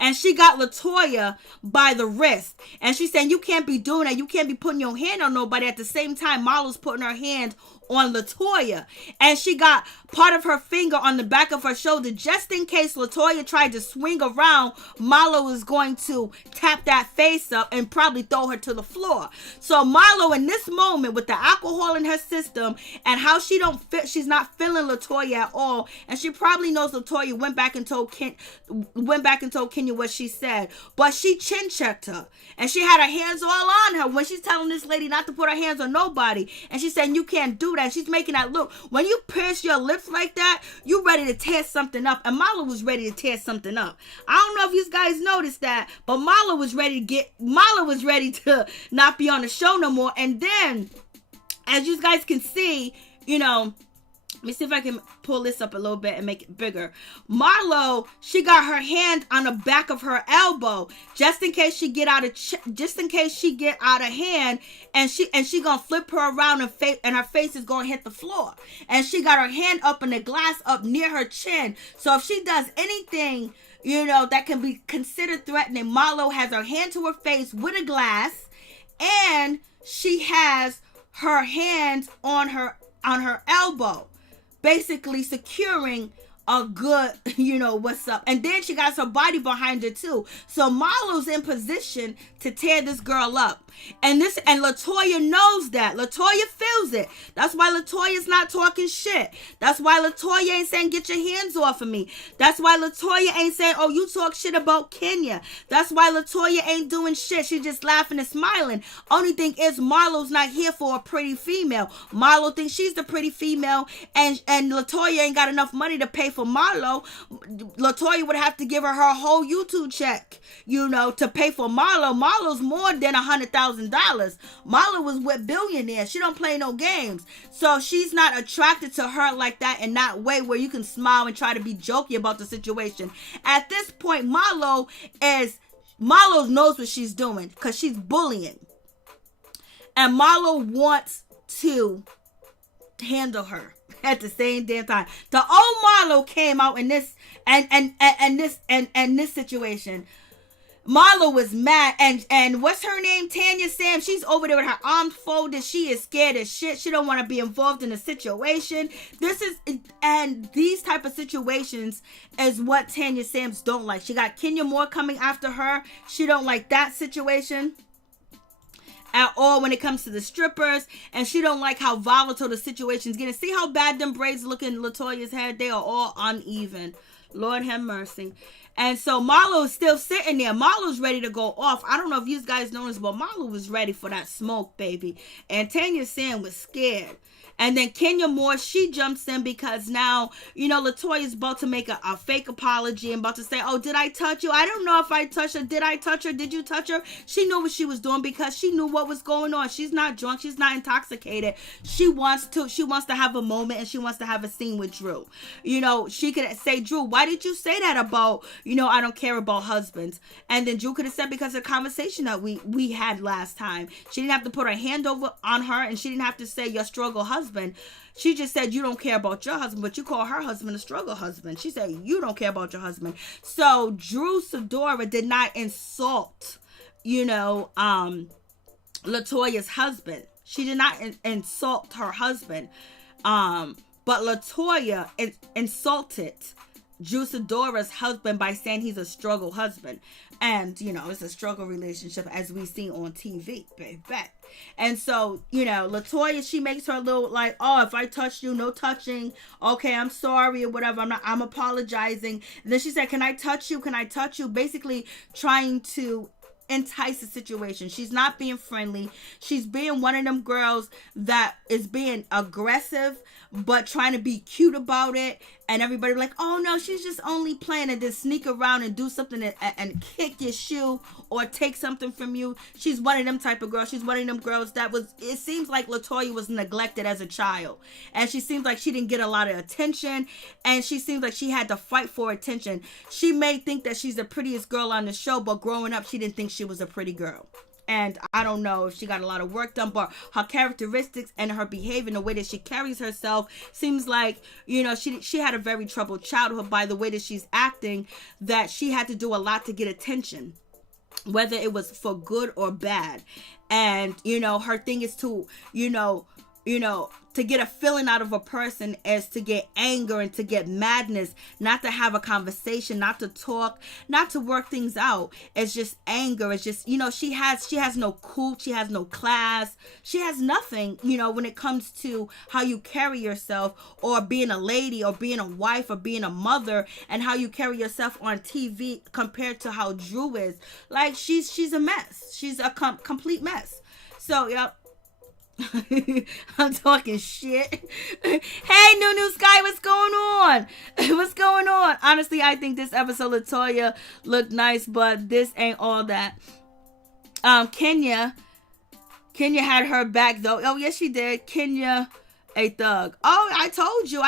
And she got Latoya by the wrist. And she's saying, you can't be doing that. You can't be putting your hand on nobody. At the same time, Marlo's putting her hand on Latoya. And she got part of her finger on the back of her shoulder. Just in case Latoya tried to swing around, Marlo was going to tap that face up and probably throw her to the floor. So Marlo, in this moment, with the alcohol in her system and how she's not feeling Latoya at all. And she probably knows Latoya went back and told Kenya what she said. But she chin checked her. And she had her hands all on her when she's telling this lady not to put her hands on nobody. And she's saying, you can't do that. She's making that look. When you pierce your lips like that, you ready to tear something up. And Marlo was ready to tear something up. I don't know if you guys noticed that, but Marlo was ready to not be on the show no more. And then, as you guys can see, you know, let me see if I can pull this up a little bit and make it bigger. Marlo, she got her hand on the back of her elbow just in case she get out of hand, and she gonna flip her around and her face is gonna hit the floor. And she got her hand up in the glass up near her chin. So if she does anything, you know, that can be considered threatening, Marlo has her hand to her face with a glass, and she has her hands on her elbow, basically securing a good, you know, what's up. And then she got her body behind her too. So Marlo's in position to tear this girl up. And Latoya knows that. Latoya feels it. That's why Latoya's not talking shit. That's why Latoya ain't saying, get your hands off of me. That's why Latoya ain't saying, oh, you talk shit about Kenya. That's why Latoya ain't doing shit. She's just laughing and smiling. Only thing is, Marlo's not here for a pretty female. Marlo thinks she's the pretty female, and Latoya ain't got enough money to pay for Marlo. Latoya would have to give her whole YouTube check, you know, to pay for Marlo. Marlo's more than $100,000. Marlo was with billionaires. She don't play no games. So she's not attracted to her like that, in that way where you can smile and try to be jokey about the situation. At this point, Marlo knows what she's doing because she's bullying. And Marlo wants to handle her at the same damn time. The old Marlo came out in this this situation. Marlo was mad, and what's her name? Tanya Sam. She's over there with her arms folded. She is scared as shit. She don't want to be involved in a situation. These type of situations is what Tanya Sams don't like. She got Kenya Moore coming after her. She don't like that situation at all when it comes to the strippers, and she don't like how volatile the situation's getting. See how bad them braids look in Latoya's head? They are all uneven. Lord have mercy. And so Marlo is still sitting there. Marlo's ready to go off. I don't know if you guys noticed, but Marlo was ready for that smoke, baby. And Tanya Sam was scared. And then Kenya Moore, she jumps in because now, Latoya's about to make a fake apology and about to say, oh, did I touch you? I don't know if I touched her. Did I touch her? Did you touch her? She knew what she was doing because she knew what was going on. She's not drunk. She's not intoxicated. She wants to have a moment and she wants to have a scene with Drew. She could say, Drew, why did you say that about, I don't care about husbands? And then Drew could have said, because of the conversation that we had last time. She didn't have to put her hand over on her and she didn't have to say your struggle husband. She just said you don't care about your husband, but you call her husband a struggle husband. She said you don't care about your husband. So Drew Sidora did not insult, Latoya's husband. She did not insult her husband. But Latoya insulted Drew Sidora's husband by saying he's a struggle husband. And, it's a struggle relationship as we see on TV, baby. And so, Latoya, she makes her little like, oh, if I touched you, no touching. Okay, I'm sorry or whatever. I'm apologizing. And then she said, can I touch you? Can I touch you? Basically trying to entice the situation. She's not being friendly. She's being one of them girls that is being aggressive but trying to be cute about it, and everybody like, oh no, she's just only playing, and then sneak around and do something and kick your shoe or take something from you. She's one of them type of girls. She's one of them girls it seems like Latoya was neglected as a child, and she seems like she didn't get a lot of attention, and she seems like she had to fight for attention. She may think that she's the prettiest girl on the show, but growing up she didn't think she was a pretty girl. And I don't know if she got a lot of work done, but her characteristics and her behavior and the way that she carries herself seems like, she had a very troubled childhood by the way that she's acting, that she had to do a lot to get attention, whether it was for good or bad. And, her thing is to, to get a feeling out of a person is to get anger and to get madness, not to have a conversation, not to talk, not to work things out. It's just anger. It's just, she has no cool, she has no class, she has nothing, when it comes to how you carry yourself, or being a lady, or being a wife, or being a mother, and how you carry yourself on TV compared to how Drew is. Like, she's a mess. She's a complete mess. So, yep. I'm talking shit. Hey, New Sky, what's going on? What's going on? Honestly, I think this episode Latoya looked nice, but this ain't all that. Kenya had her back though. Oh yes, she did. Kenya, a thug. Oh, I told you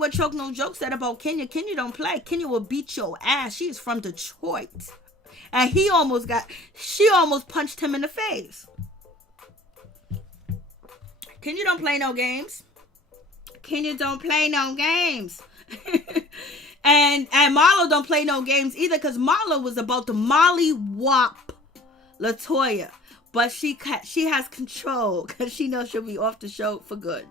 what Choke No Joke said about Kenya. Kenya don't play. Kenya will beat your ass. She's from Detroit, and she almost punched him in the face. Kenya don't play no games. Kenya don't play no games. and Marlo don't play no games either, because Marlo was about to molly whop Latoya. But she has control because she knows she'll be off the show for good.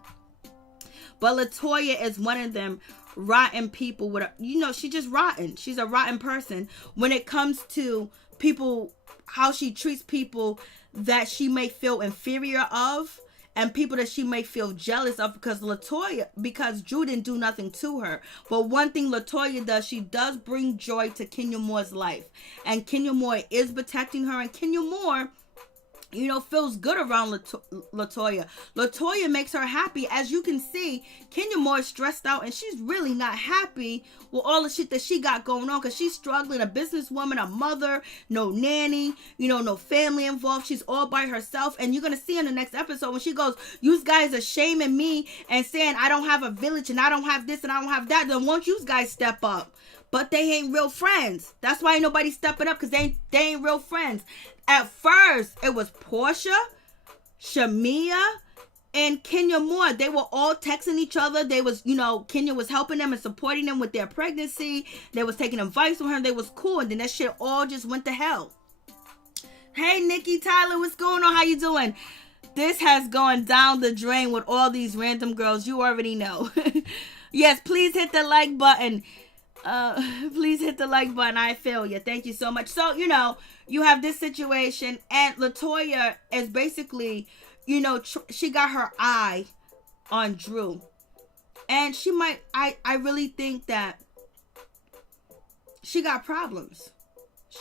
But Latoya is one of them rotten people with she's just rotten. She's a rotten person when it comes to people, how she treats people that she may feel inferior of, and people that she may feel jealous of because Drew didn't do nothing to her. But one thing Latoya does, she does bring joy to Kenya Moore's life. And Kenya Moore is protecting her, and Kenya Moore, feels good around Latoya. Latoya makes her happy. As you can see, Kenya Moore is stressed out, and she's really not happy with all the shit that she got going on, because she's struggling. A businesswoman, a mother, no nanny, no family involved. She's all by herself. And you're going to see in the next episode when she goes, you guys are shaming me and saying I don't have a village and I don't have this and I don't have that. Then won't you guys step up? But they ain't real friends. That's why ain't nobody stepping up, because they ain't real friends. At first, it was Porsha, Shamia, and Kenya Moore. They were all texting each other. They was, Kenya was helping them and supporting them with their pregnancy. They was taking advice from her. They was cool. And then that shit all just went to hell. Hey, Nikki Tyler, what's going on? How you doing? This has gone down the drain with all these random girls. You already know. Yes, please hit the like button. Please hit the like button. I feel you. Thank you so much. So, you have this situation, and Latoya is basically, she got her eye on Drew, and she might, I really think that she got problems.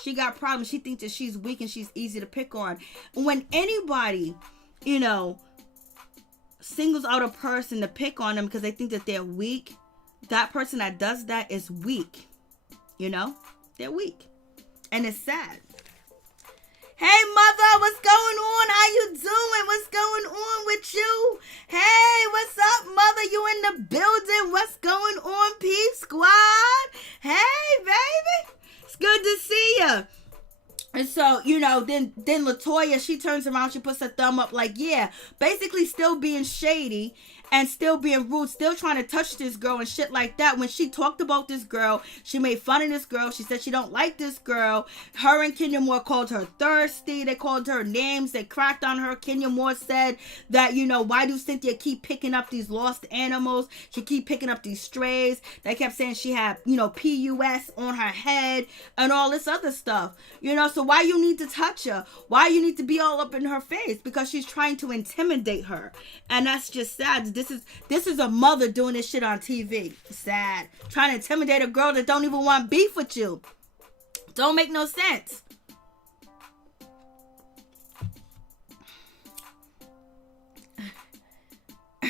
She thinks that she's weak and she's easy to pick on. When anybody, singles out a person to pick on them because they think that they're weak, that person that does that is weak. They're weak. And it's sad. Hey, mother, what's going on? How you doing? What's going on with you? Hey, what's up, mother? You in the building? What's going on, Peep Squad? Hey, baby. It's good to see you. And so, then Latoya, she turns around, she puts her thumb up like, yeah, basically still being shady and still being rude, still trying to touch this girl and shit like that. When she talked about this girl, she made fun of this girl. She said she don't like this girl. Her and Kenya Moore called her thirsty. They called her names. They cracked on her. Kenya Moore said that, why do Cynthia keep picking up these lost animals? She keep picking up these strays. They kept saying she had, PUS on her head and all this other stuff. So why you need to touch her? Why you need to be all up in her face? Because she's trying to intimidate her. And that's just sad. This is a mother doing this shit on TV. Sad. Trying to intimidate a girl that don't even want beef with you. Don't make no sense.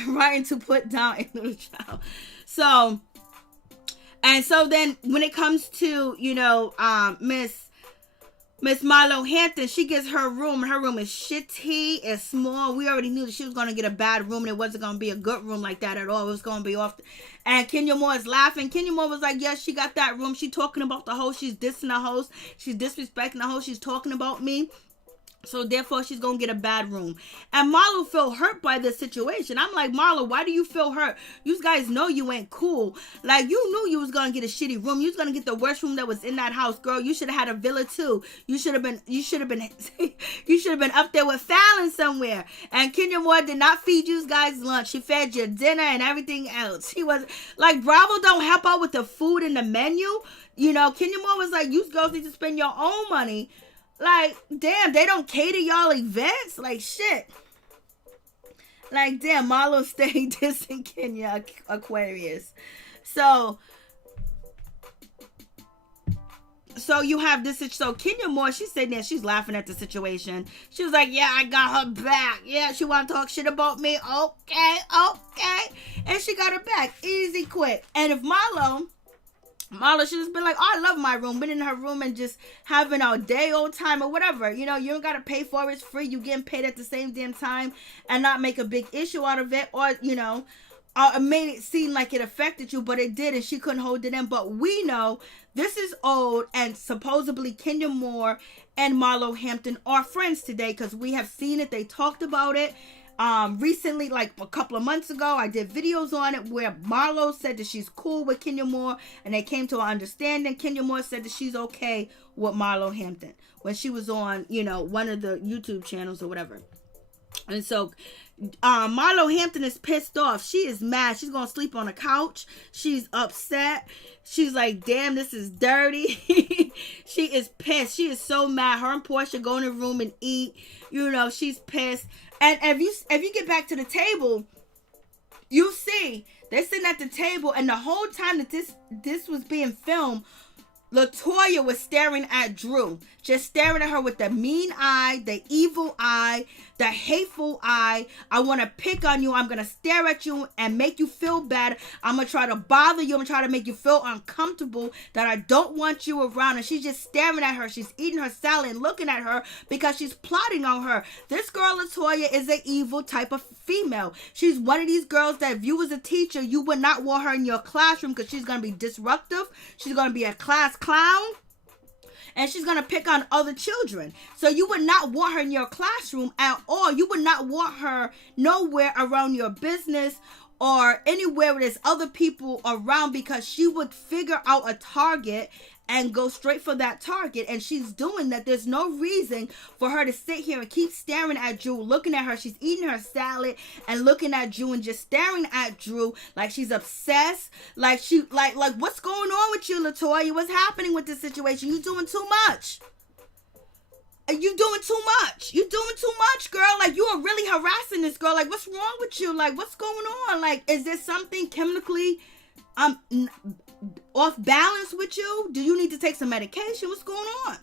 Writing to put down a little child. So then when it comes to, Miss Marlo Hampton, she gets her room. Her room is shitty. It's small. We already knew that she was going to get a bad room, and it wasn't going to be a good room like that at all. It was going to be off. And Kenya Moore is laughing. Kenya Moore was like, yes, she got that room. She talking about the host. She's dissing the host. She's disrespecting the host. She's talking about me. So therefore, she's going to get a bad room. And Marlo felt hurt by this situation. I'm like, Marlo, why do you feel hurt? You guys know you ain't cool. Like, you knew you was going to get a shitty room. You was going to get the worst room that was in that house. Girl, you should have had a villa too. You should have been up there with Fallon somewhere. And Kenya Moore did not feed you guys lunch. She fed you dinner and everything else. She was like, Bravo don't help out with the food and the menu. Kenya Moore was like, you girls need to spend your own money. Like, damn, they don't cater y'all events? Like, shit. Like, damn, Marlo stayed dissing Kenya Aquarius. So you have this. So Kenya Moore, she's sitting there, she's laughing at the situation. She was like, yeah, I got her back. Yeah, she want to talk shit about me. Okay. And she got her back. Easy, quick. And if Marlo should have been like, oh, I love my room. Been in her room and just having a day old time or whatever. You don't got to pay for it. It's free. You getting paid at the same damn time and not make a big issue out of it. Or, made it seem like it affected you, but it did, and she couldn't hold it in. But we know this is old, and supposedly Kenya Moore and Marlo Hampton are friends today because we have seen it. They talked about it. Recently, like a couple of months ago, I did videos on it where Marlo said that she's cool with Kenya Moore and they came to an understanding. Kenya Moore said that she's okay with Marlo Hampton when she was on, one of the YouTube channels or whatever. And so, Marlo Hampton is pissed off. She is mad. She's going to sleep on a couch. She's upset. She's like, damn, this is dirty. She is pissed. She is so mad. Her and Porsha go in the room and eat. She's pissed. And if you get back to the table, you see they're sitting at the table, and the whole time that this was being filmed, Latoya was staring at Drew, just staring at her with the mean eye, the evil eye, the hateful eye. I want to pick on you. I'm going to stare at you and make you feel bad. I'm going to try to bother you. I'm going to try to make you feel uncomfortable, that I don't want you around. And she's just staring at her. She's eating her salad and looking at her because she's plotting on her. This girl, Latoya, is an evil type of female. She's one of these girls that if you was a teacher, you would not want her in your classroom because she's going to be disruptive. She's going to be a class clown. And she's going to pick on other children. So you would not want her in your classroom at all. You would not want her nowhere around your business or anywhere where there's other people around, because she would figure out a target and go straight for that target. And she's doing that. There's no reason for her to sit here and keep staring at Drew, looking at her. She's eating her salad and looking at Drew and just staring at Drew like she's obsessed. Like what's going on with you, Latoya? What's happening with this situation? You doing too much. You doing too much. You doing too much, girl. Like, you are really harassing this girl. Like, what's wrong with you? Like, what's going on? Like, is there something chemically off balance with you? Do you need to take some medication? What's going on?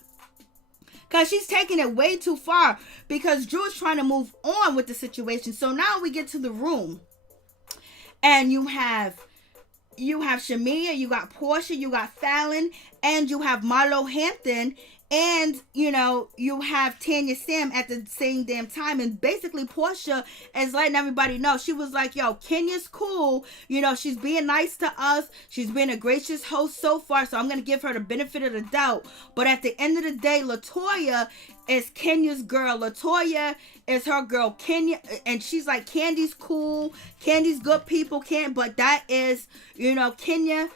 Because she's taking it way too far. Because Drew is trying to move on with the situation. So now we get to the room. And you have Shamia, you got Porsha, you got Fallon, and you have Marlo Hampton, and you have Tanya Sam at the same damn time. And basically Porsha is letting everybody know, she was like, yo, Kenya's cool, she's being nice to us, she's been a gracious host so far, so I'm gonna give her the benefit of the doubt. But at the end of the day, Latoya is Kenya's girl. Latoya is her girl. Kenya, and she's like, Kandi's cool, Kandi's good people, but that is, Kenya,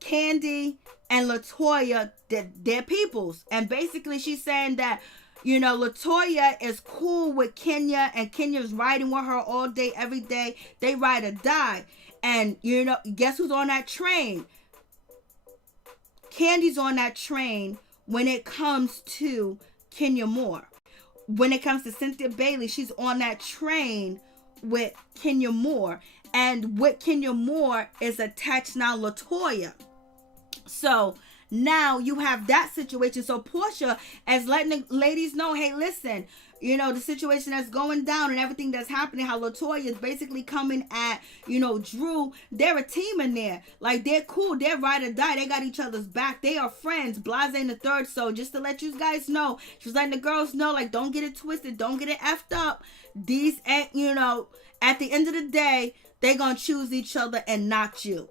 Kandi, and Latoya, they're peoples. And basically she's saying that, Latoya is cool with Kenya, and Kenya's riding with her all day, every day. They ride or die. And, guess who's on that train? Kandi's on that train when it comes to Kenya Moore. When it comes to Cynthia Bailey, she's on that train with Kenya Moore. And with Kenya Moore is attached now Latoya. So now you have that situation. So Porsha is letting the ladies know, hey, listen, the situation that's going down and everything that's happening, how Latoya is basically coming at, Drew. They're a team in there. Like, they're cool. They're ride or die. They got each other's back. They are friends. Blase and the third. So just to let you guys know, she's letting the girls know, like, don't get it twisted. Don't get it effed up. These, at the end of the day, they're going to choose each other and not you.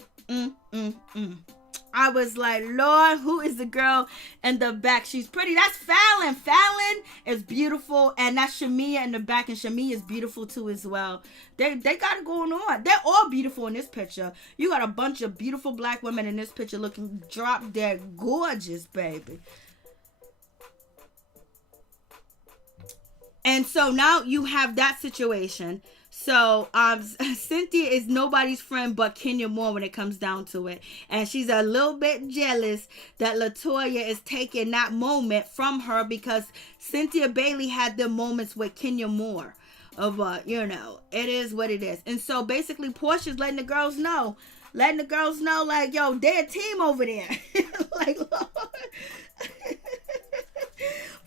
I was like, Lord, who is the girl in the back? She's pretty. That's Fallon. Fallon is beautiful. And that's Shamia in the back. And Shamia is beautiful too as well. They got it going on. They're all beautiful in this picture. You got a bunch of beautiful black women in this picture looking drop dead gorgeous, baby. And so now you have that situation. So, Cynthia is nobody's friend but Kenya Moore when it comes down to it. And she's a little bit jealous that Latoya is taking that moment from her, because Cynthia Bailey had the moments with Kenya Moore. Of, it is what it is. And so, basically, Porsha's letting the girls know, like, yo, they're a team over there. Like, Lord.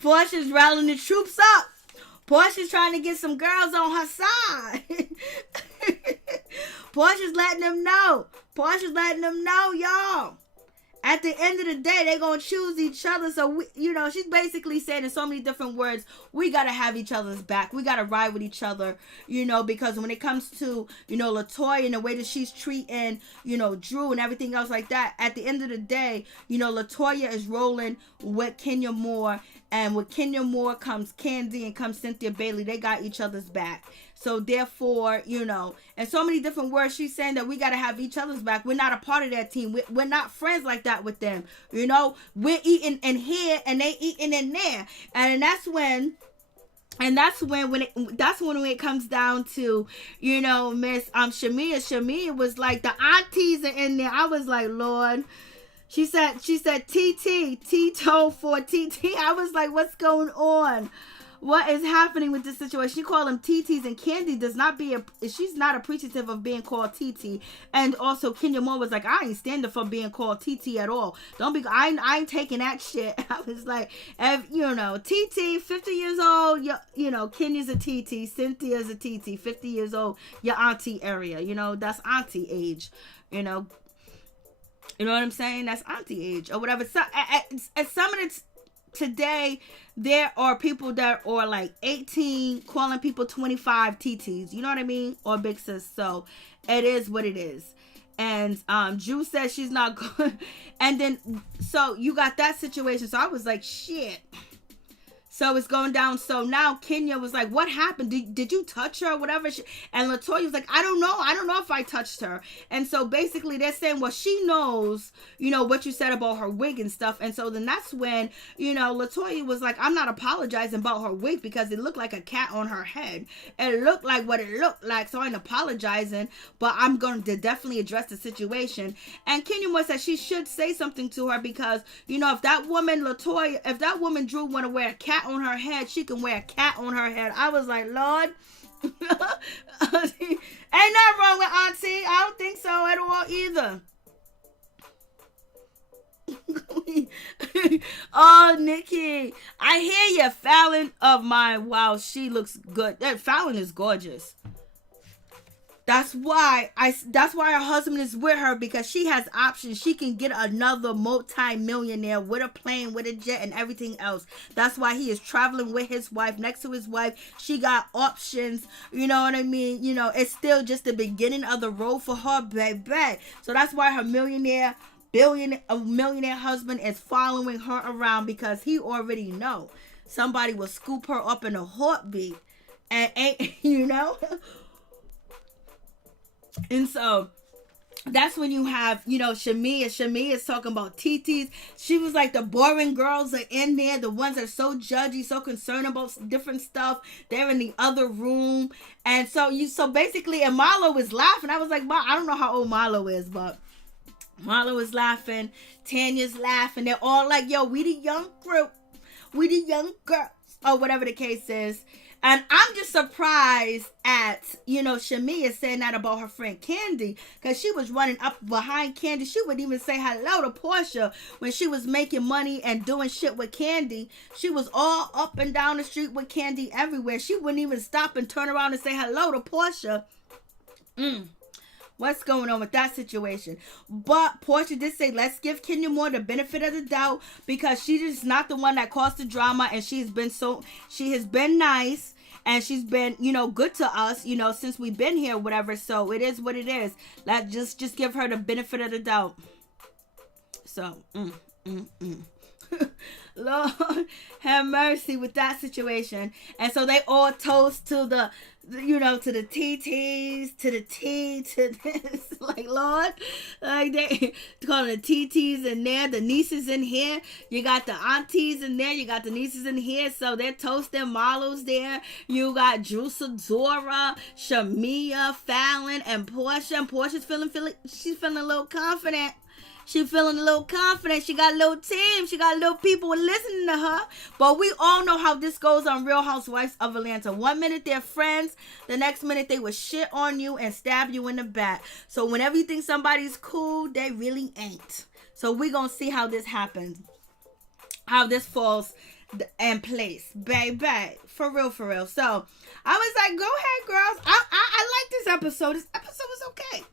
Porsha's rallying the troops up. Porsha's trying to get some girls on her side. Porsha's letting them know. Y'all. At the end of the day, they're going to choose each other. So, she's basically saying in so many different words, we got to have each other's back. We got to ride with each other, because when it comes to, Latoya and the way that she's treating, Drew and everything else like that, at the end of the day, Latoya is rolling with Kenya Moore. And with Kenya Moore comes Kandi and comes Cynthia Bailey. They got each other's back. So therefore, and so many different words, she's saying that we got to have each other's back. We're not a part of that team. We're not friends like that with them. We're eating in here and they eating in there. And that's when when it comes down to, Miss Shamia was like, the aunties are in there. I was like, Lord. She said, Tito for TT. I was like, what's going on? What is happening with this situation? She called them TTs, and Kandi she's not appreciative of being called TT. And also Kenya Moore was like, I ain't standing for being called TT at all. I ain't taking that shit. I was like, TT, 50 years old, Kenya's a TT, Cynthia's a TT, 50 years old, your auntie area, that's auntie age, You know what I'm saying? That's auntie age or whatever. So, at some of the today, there are people that are like 18 calling people 25 TTs. You know what I mean? Or big sis. So it is what it is. And Drew says she's not good. And then, so you got that situation. So I was like, shit. So it's going down. So now Kenya was like, what happened? Did you touch her or whatever? And Latoya was like, I don't know. I don't know if I touched her. And so basically they're saying, well, she knows, what you said about her wig and stuff. And so then that's when, Latoya was like, I'm not apologizing about her wig because it looked like a cat on her head. It looked like what it looked like. So I ain't apologizing, but I'm going to definitely address the situation. And Kenya Moore said she should say something to her because, if that woman Drew want to wear a cat on her head, she can wear a cat on her head. I was like, Lord, ain't nothing wrong with auntie. I don't think so at all either. Oh, Nikki. I hear you, Fallon of my, wow, she looks good. That Fallon is gorgeous. That's why her husband is with her, because she has options. She can get another multi-millionaire with a plane, with a jet, and everything else. That's why he is traveling with his wife, next to his wife. She got options. You know what I mean? You know, it's still just the beginning of the road for her, baby. So that's why her millionaire husband is following her around, because he already know somebody will scoop her up in a heartbeat, and ain't, you know. And so that's when you have, you know, Shamia is talking about TTs. She was like, the boring girls are in there, the ones that are so judgy, so concerned about different stuff, they're in the other room. And so basically, and Marlo was laughing. I was like, I don't know how old Marlo is, but Marlo is laughing, Tanya's laughing. They're all like, yo, we the young group, we the young girls, or whatever the case is. And I'm just surprised at, you know, Shamia saying that about her friend Kandi, because she was running up behind Kandi. She wouldn't even say hello to Porsha when she was making money and doing shit with Kandi. She was all up and down the street with Kandi everywhere. She wouldn't even stop and turn around and say hello to Porsha. What's going on with that situation? But Porsha did say, let's give Kenya more the benefit of the doubt, because she is not the one that caused the drama, and she has been nice, and she's been, you know, good to us, you know, since we've been here, whatever. So it is what it is. Let's just give her the benefit of the doubt. So, Lord have mercy with that situation. And so they all toast to the, you know, to the TTs, to the T, to this, like, Lord, like they calling the TTs in there, the nieces in here, you got the aunties in there, you got the nieces in here, so they're toasting. Marlo's there, you got Drew, Dora, Shamia, Fallon, and Porsha. And Porsha's she's feeling a little confident. She feeling a little confident. She got a little team. She got little people listening to her. But we all know how this goes on Real Housewives of Atlanta. 1 minute they're friends. The next minute they will shit on you and stab you in the back. So whenever you think somebody's cool, they really ain't. So we gonna see how this happens. How this falls in place. Baby. For real, for real. So I was like, go ahead, girls. I like this episode. This episode was okay.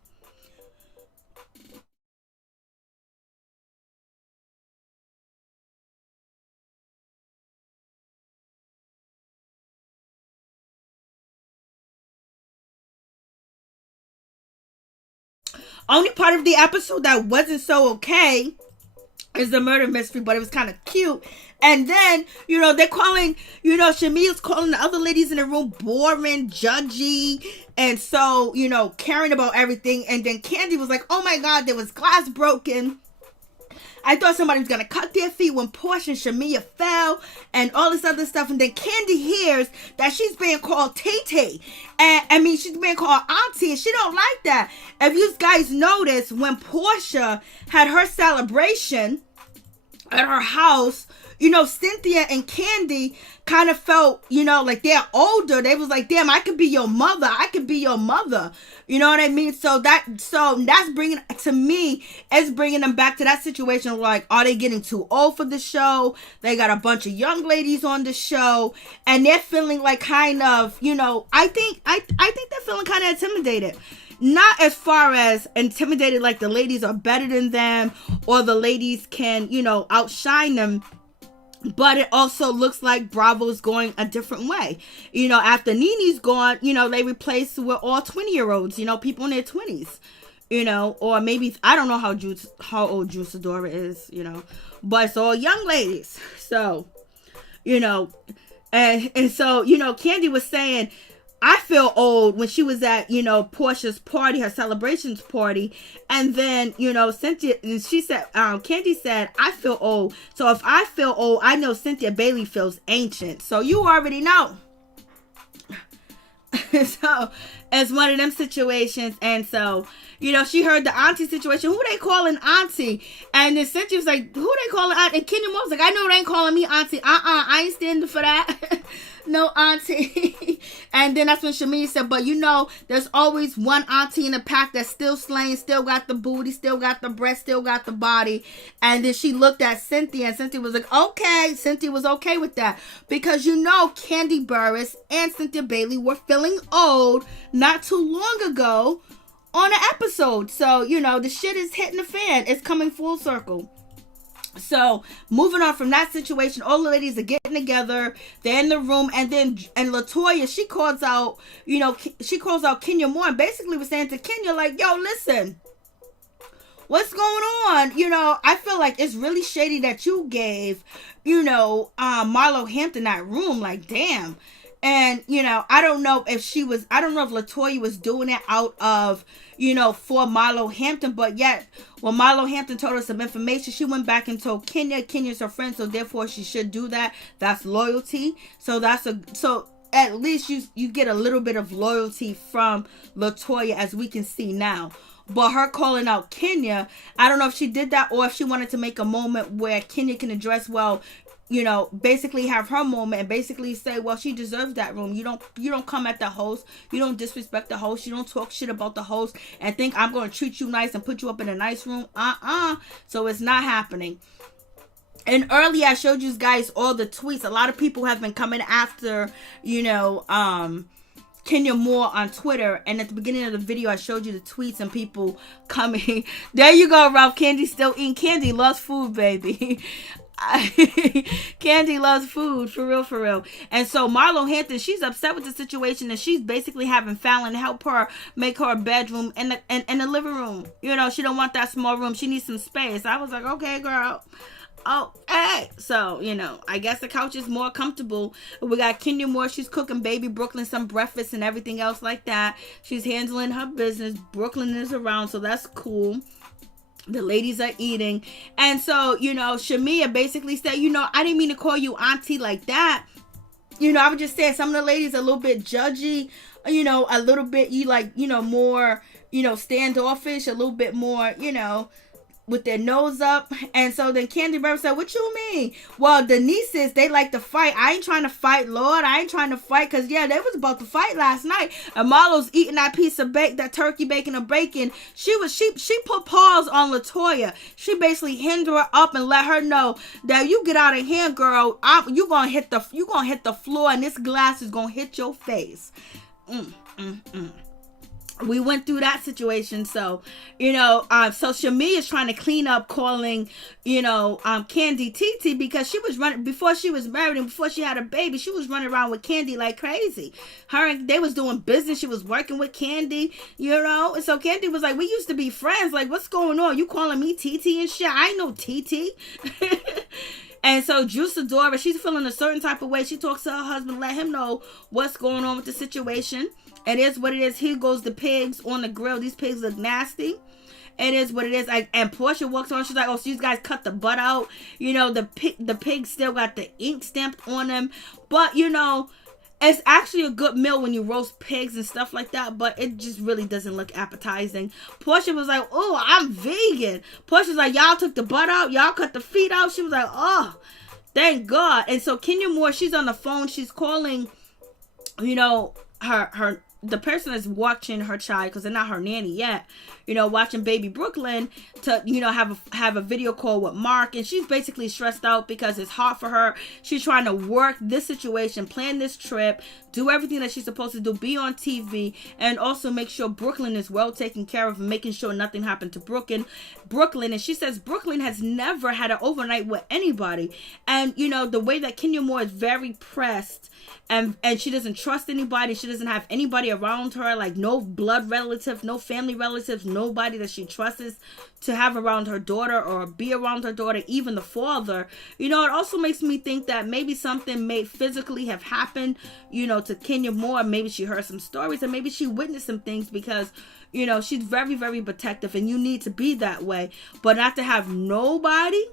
Only part of the episode that wasn't so okay is the murder mystery, but it was kind of cute. And then, you know, they're calling, you know, Shamia's calling the other ladies in the room boring, judgy, and so, you know, caring about everything. And then Kandi was like, oh my God, there was glass broken. I thought somebody was going to cut their feet when Porsha and Shamia fell and all this other stuff. And then Kandi hears that she's being called Tay. And I mean, she's being called auntie, and she don't like that. If you guys notice, when Porsha had her celebration at her house, you know, Cynthia and Kandi kind of felt, you know, like they're older. They was like, damn, I could be your mother. I could be your mother. You know what I mean? So that's bringing, to me, it's bringing them back to that situation. Like, are they getting too old for the show? They got a bunch of young ladies on the show, and they're feeling like kind of, you know, I think they're feeling kind of intimidated. Not as far as intimidated like the ladies are better than them or the ladies can, you know, outshine them. But it also looks like Bravo's going a different way. You know, after Nene's gone, you know, they replaced with all 20-year-olds, you know, people in their 20s, you know, or maybe, I don't know how old Drew Sidora is, you know, but it's all young ladies. So, you know, and so, you know, Kandi was saying, I feel old when she was at, you know, Porsha's party, her celebrations party. And then, you know, Cynthia, and she said, Kandi said, I feel old. So if I feel old, I know Cynthia Bailey feels ancient. So you already know. So it's one of them situations. And so, you know, she heard the auntie situation. Who they calling auntie? And then Cynthia was like, who they calling auntie? And Kenya was like, I know they ain't calling me auntie. I ain't standing for that. No auntie. And then that's when Shamia said, but you know, there's always one auntie in the pack that's still slaying, still got the booty, still got the breast, still got the body. And then she looked at Cynthia, and Cynthia was like, okay. Cynthia was okay with that. Because you know, Kandi Burruss and Cynthia Bailey were feeling old not too long ago on an episode. So, you know, the shit is hitting the fan. It's coming full circle. So, moving on from that situation, all the ladies are getting together. They're in the room, and Latoya, she calls out, you know, she calls out Kenya Moore, and basically was saying to Kenya, like, yo, listen, what's going on? You know, I feel like it's really shady that you gave, you know, Marlo Hampton that room. Like, damn. And, you know, I don't know if Latoya was doing it out of, you know, for Marlo Hampton, but yet when Marlo Hampton told her some information, she went back and told Kenya's her friend, so therefore she should do that. That's loyalty. So at least you get a little bit of loyalty from Latoya, as we can see now. But her calling out Kenya, I don't know if she did that or if she wanted to make a moment where Kenya can address, well, you know, basically have her moment and basically say, well, she deserves that room. You don't come at the host. You don't disrespect the host. You don't talk shit about the host and think I'm going to treat you nice and put you up in a nice room. So it's not happening. And earlier I showed you guys all the tweets. A lot of people have been coming after, you know, Kenya Moore on Twitter, and at the beginning of the video I showed you the tweets and people coming. There you go, Ralph. Kandi still eating. Kandi loves food, baby. Kandi loves food, for real. And so Marlo Hampton, she's upset with the situation, and she's basically having Fallon help her make her a bedroom and the living room. You know, she don't want that small room. She needs some space. I was like, okay, girl. Oh, hey. So, you know, I guess the couch is more comfortable. We got Kenya Moore. She's cooking baby Brooklyn some breakfast and everything else like that. She's handling her business. Brooklyn is around, so that's cool. The ladies are eating. And so, you know, Shamia basically said, you know, I didn't mean to call you auntie like that. You know, I was just saying some of the ladies are a little bit judgy, you know, a little bit, more, standoffish, a little bit more, with their nose up. And so then Kandi Burruss said, what you mean? Well, the nieces, they like to fight. I ain't trying to fight, Lord. I ain't trying to fight. Because, yeah, they was about to fight last night. And Marlo's eating that piece of that turkey bacon and bacon. She put paws on Latoya. She basically hindered her up and let her know that you get out of here, girl. You gonna hit the floor, and this glass is gonna hit your face. We went through that situation. So, so Shamia is trying to clean up calling, Kandi TT, because she was running, before she was married and before she had a baby, she was running around with Kandi like crazy. They was doing business. She was working with Kandi, and so Kandi was like, we used to be friends. Like, what's going on? You calling me TT and shit? I ain't no TT. And so Juice-Adora, she's feeling a certain type of way. She talks to her husband, let him know what's going on with the situation. It is what it is. Here goes the pigs on the grill. These pigs look nasty. It is what it is. And Porsha walks on. She's like, oh, so you guys cut the butt out. The pig still got the ink stamped on them. But, it's actually a good meal when you roast pigs and stuff like that. But it just really doesn't look appetizing. Porsha was like, oh, I'm vegan. Porsha's like, y'all took the butt out. Y'all cut the feet out. She was like, oh, thank God. And so Kenya Moore, she's on the phone. She's calling, the person that's watching her child, because they're not her nanny yet, watching baby Brooklyn, to, have a video call with Marc. And she's basically stressed out because it's hard for her. She's trying to work this situation, plan this trip, do everything that she's supposed to do, be on TV, and also make sure Brooklyn is well taken care of and making sure nothing happened to Brooklyn. And she says Brooklyn has never had an overnight with anybody. And, the way that Kenya Moore is very pressed, and she doesn't trust anybody. She doesn't have anybody around her, like no blood relative, no family relatives, nobody that she trusts to have around her daughter or be around her daughter, even the father. It also makes me think that maybe something may physically have happened, to Kenya Moore. Maybe she heard some stories, and maybe she witnessed some things, because she's very, very protective, and you need to be that way, but not to have nobody,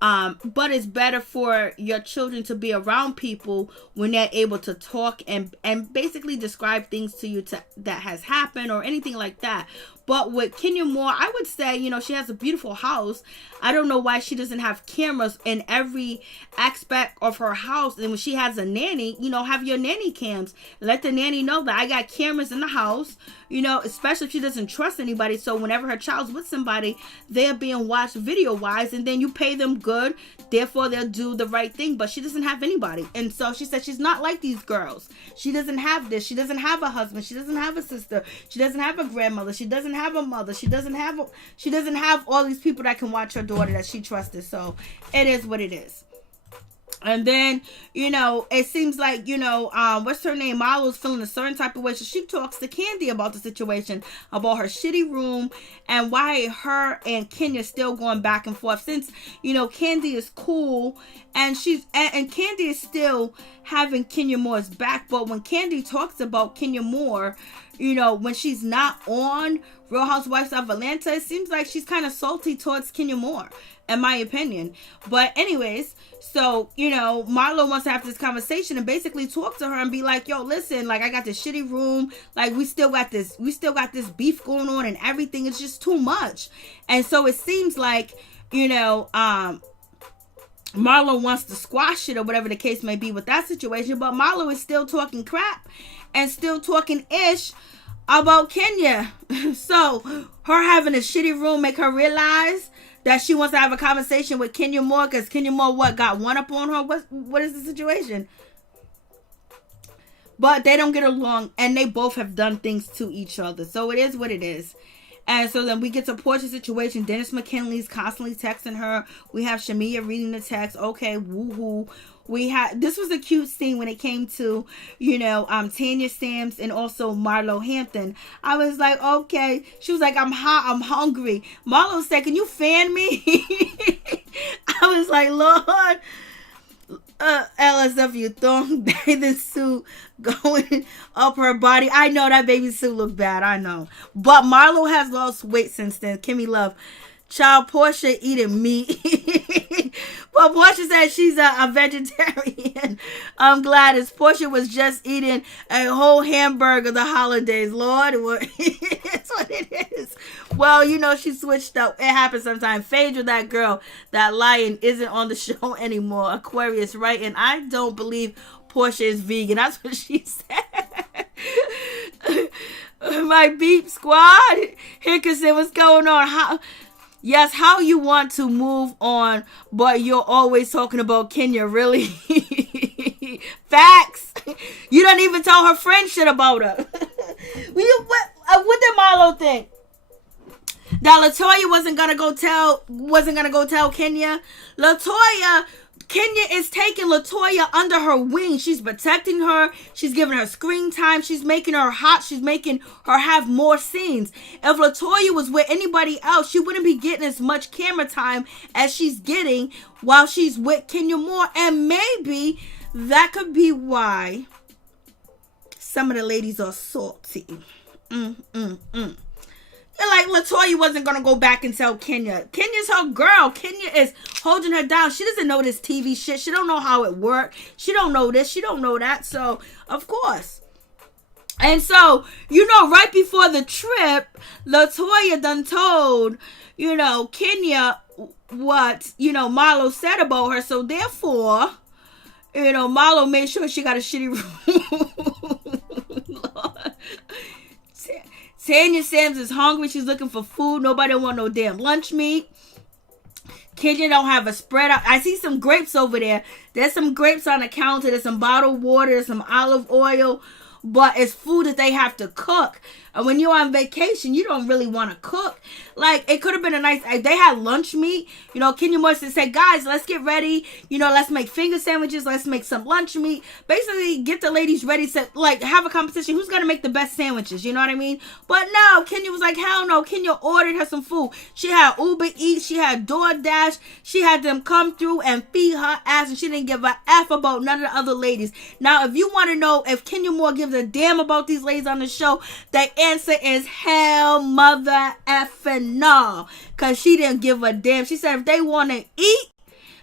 But it's better for your children to be around people when they're able to talk and basically describe things to you that has happened or anything like that. But with Kenya Moore, I would say, she has a beautiful house. I don't know why she doesn't have cameras in every aspect of her house. And when she has a nanny, have your nanny cams. Let the nanny know that I got cameras in the house, especially if she doesn't trust anybody. So whenever her child's with somebody, they're being watched video-wise, and then you pay them good. Therefore, they'll do the right thing. But she doesn't have anybody. And so she said she's not like these girls. She doesn't have this. She doesn't have a husband. She doesn't have a sister. She doesn't have a grandmother. She doesn't have a mother. She doesn't have all these people that can watch her daughter that she trusted. So it is what it is. And then, it seems like, what's her name? Marlo's feeling a certain type of way. So she talks to Kandi about the situation, about her shitty room, and why her and Kenya still going back and forth. Since, Kandi is cool, and and Kandi is still having Kenya Moore's back. But when Kandi talks about Kenya Moore, when she's not on Real Housewives of Atlanta, it seems like she's kind of salty towards Kenya Moore, in my opinion. But anyways, so, Marlo wants to have this conversation and basically talk to her and be like, yo, listen, like, I got this shitty room. Like, we still got this beef going on and everything. It's just too much. And so it seems like, Marlo wants to squash it or whatever the case may be with that situation. But Marlo is still talking crap and still talking ish about Kenya. So her having a shitty room make her realize that she wants to have a conversation with Kenya Moore, because Kenya Moore got one up on her. What is the situation? But they don't get along, and they both have done things to each other. So it is what it is. And so then we get to Porsha's situation. Dennis McKinley's constantly texting her. We have Shamia reading the text. Okay, woohoo. This was a cute scene when it came to, Tanya Stamps and also Marlo Hampton. I was like, okay. She was like, I'm hungry. Marlo said, can you fan me? I was like, Lord, LSW thong bathing suit going up her body. I know that baby suit looked bad. I know. But Marlo has lost weight since then. Kimmy Love. Child, Porsha eating meat. But Porsha said she's a vegetarian. I'm glad Porsha was just eating a whole hamburger the holidays. Lord, it's what it is. Well, she switched up. It happens sometimes. Phaedra, that girl, that lion, isn't on the show anymore. Aquarius, right? And I don't believe Porsha is vegan. That's what she said. My beep squad. Hickerson, what's going on? How you want to move on, but you're always talking about Kenya, really? Facts. You don't even tell her friend shit about her. What did Marlo think? That Latoya wasn't gonna go tell Kenya? Kenya is taking Latoya under her wing. She's protecting her. She's giving her screen time. She's making her hot. She's making her have more scenes. If Latoya was with anybody else, she wouldn't be getting as much camera time as she's getting while she's with Kenya Moore. And maybe that could be why some of the ladies are salty. Like, Latoya wasn't going to go back and tell Kenya. Kenya's her girl. Kenya is holding her down. She doesn't know this TV shit. She don't know how it works. She don't know this. She don't know that. So, of course. And so, right before the trip, Latoya done told, Kenya what, Marlo said about her. So, therefore, Marlo made sure she got a shitty room. Lord. Tanya Sams is hungry. She's looking for food. Nobody want no damn lunch meat. Kenya don't have a spread out. I see some grapes over there. There's some grapes on the counter. There's some bottled water. There's some olive oil. But it's food that they have to cook. And when you're on vacation, you don't really want to cook. Like, it could have been a nice, they had lunch meat. Kenya Moore said, guys, let's get ready. Let's make finger sandwiches. Let's make some lunch meat. Basically, get the ladies ready to, have a competition. Who's going to make the best sandwiches? You know what I mean? But no, Kenya was like, hell no. Kenya ordered her some food. She had Uber Eats. She had DoorDash. She had them come through and feed her ass. And she didn't give a F about none of the other ladies. Now, if you want to know if Kenya Moore gives a damn about these ladies on the show, they answer is hell mother effing no, because she didn't give a damn. She said if they want to eat,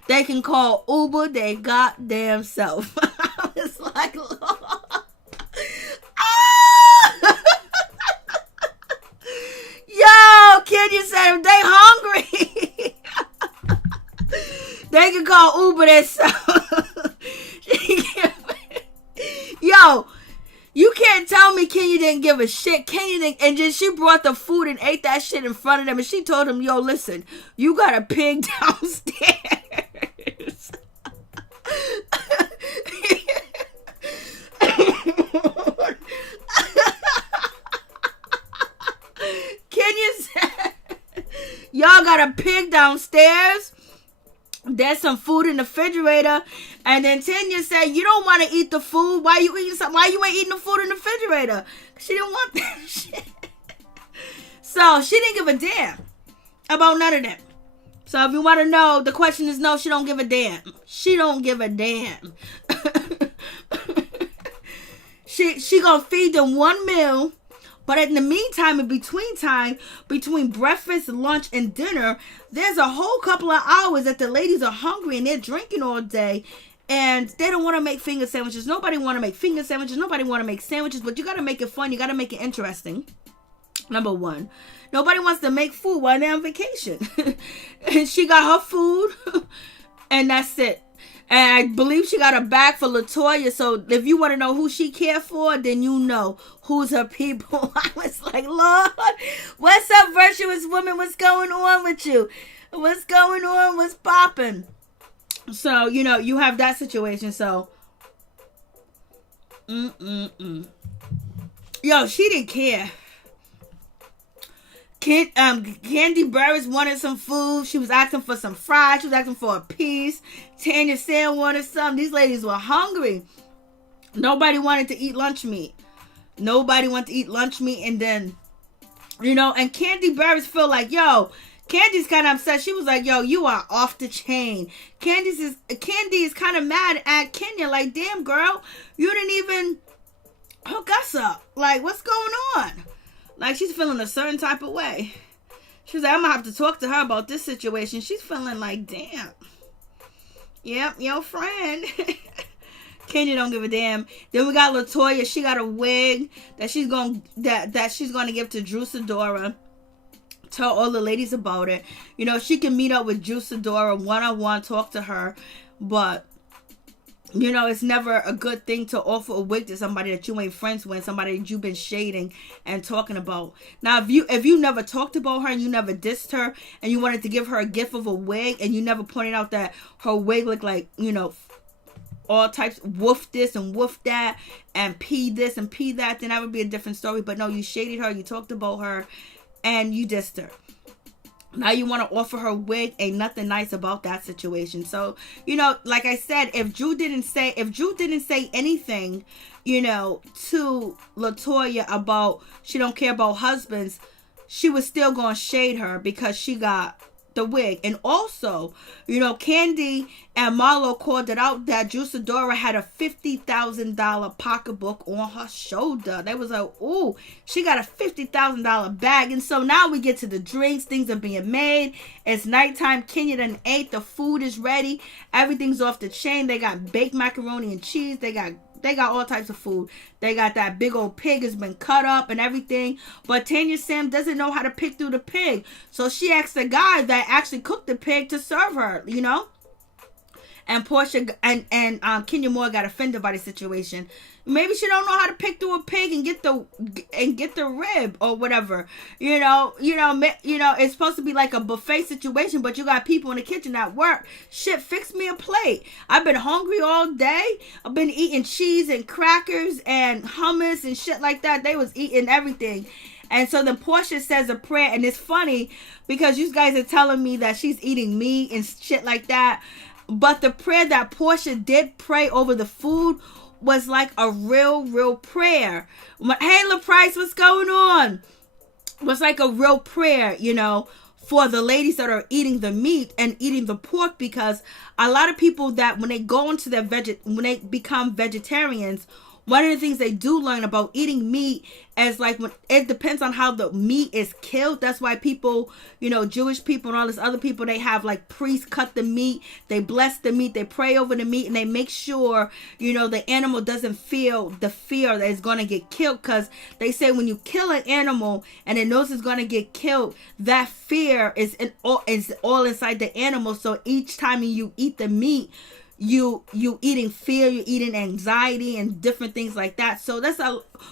they can call Uber they goddamn self. I was like, Lord. Ah! Yo, Kenya said if they hungry, they can call Uber themselves. Yo, you can't tell me Kenya didn't give a shit. Kenya didn't, and then she brought the food and ate that shit in front of them, and she told them, yo, listen, you got a pig downstairs. Kenya said, y'all got a pig downstairs. There's some food in the refrigerator. And then Tanya said, you don't want to eat the food. Why you eating something? Why you ain't eating the food in the refrigerator? She didn't want that shit. So she didn't give a damn about none of that. So if you want to know, the question is no, she don't give a damn. She don't give a damn. She gonna feed them one meal. But in the meantime, in between breakfast, lunch, and dinner, there's a whole couple of hours that the ladies are hungry and they're drinking all day. And they don't want to make finger sandwiches. Nobody want to make finger sandwiches. Nobody want to make sandwiches. But you got to make it fun. You got to make it interesting. Number one. Nobody wants to make food while they're on vacation. And she got her food. And that's it. And I believe she got a bag for Latoya. So if you want to know who she cared for, then you know who's her people. I was like, Lord, what's up, virtuous woman? What's going on with you? What's going on? What's popping? So, you know, you have that situation. So, yo, she didn't care. Kandi Burris wanted some food. She was asking for some fries. She was asking for a piece. Tanya Sam wanted some. These ladies were hungry. Nobody wanted to eat lunch meat. And then, you know, and Kandi Burris feel like, yo, Candy's kind of upset. She was like, yo, you are off the chain. Kandi is kind of mad at Kenya. Like, damn, girl, you didn't even hook us up. Like, what's going on? Like, she's feeling a certain type of way. She was like, I'm going to have to talk to her about this situation. She's feeling like, damn. Yep, your friend. Kenya don't give a damn. Then we got Latoya. She got a wig that she's going to give to Drew Sidora. Tell all the ladies about it. You know, she can meet up with Drew Sidora one-on-one, talk to her. But, you know, it's never a good thing to offer a wig to somebody that you ain't friends with, somebody that you've been shading and talking about. Now, if you never talked about her and you never dissed her and you wanted to give her a gift of a wig and you never pointed out that her wig looked like, you know, all types, woof this and woof that and pee this and pee that, then that would be a different story. But no, you shaded her, you talked about her, and you dissed her. Now you want to offer her wig. Ain't nothing nice about that situation. So, you know, like I said, if Drew didn't say anything, you know, to Latoya about she don't care about husbands, she was still going to shade her because she got the wig. And also, you know, Kandi and Marlo called it out that Drew Sidora had a $50,000 pocketbook on her shoulder. They was like, ooh, she got a $50,000 bag. And so now we get to the drinks. Things are being made. It's nighttime. Kenya done ate. The food is ready. Everything's off the chain. They got baked macaroni and cheese. They got all types of food. They got that big old pig has been cut up and everything. But Tanya Sam doesn't know how to pick through the pig. So she asked the guy that actually cooked the pig to serve her, you know. And Porsha and Kenya Moore got offended by the situation. Maybe she don't know how to pick through a pig and get the rib or whatever. You know, it's supposed to be like a buffet situation, but you got people in the kitchen at work. Shit, fix me a plate. I've been hungry all day. I've been eating cheese and crackers and hummus and shit like that. They was eating everything. And so then Porsha says a prayer, and it's funny because you guys are telling me that she's eating meat and shit like that. But the prayer that Porsha did pray over the food was like a real prayer. Hey, LaPrice, what's going on? Was like a real prayer, you know, for the ladies that are eating the meat and eating the pork, because a lot of people that when they go into when they become vegetarians one of the things they do learn about eating meat is like when it depends on how the meat is killed. That's why people, Jewish people and all this other people, they have like priests cut the meat, they bless the meat, they pray over the meat, and they make sure, the animal doesn't feel the fear that it's going to get killed. Because they say when you kill an animal and it knows it's going to get killed, that fear is all inside the animal. So each time you eat the meat, you eating fear, you eating anxiety and different things like that. So that's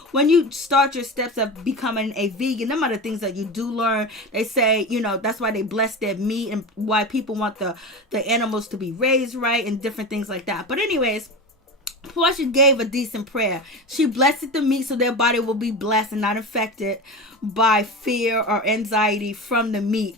when you start your steps of becoming a vegan, them are the things that you do learn. They say, that's why they bless their meat and why people want the animals to be raised right and different things like that. But anyways, Porsha gave a decent prayer. She blessed the meat so their body will be blessed and not affected by fear or anxiety from the meat,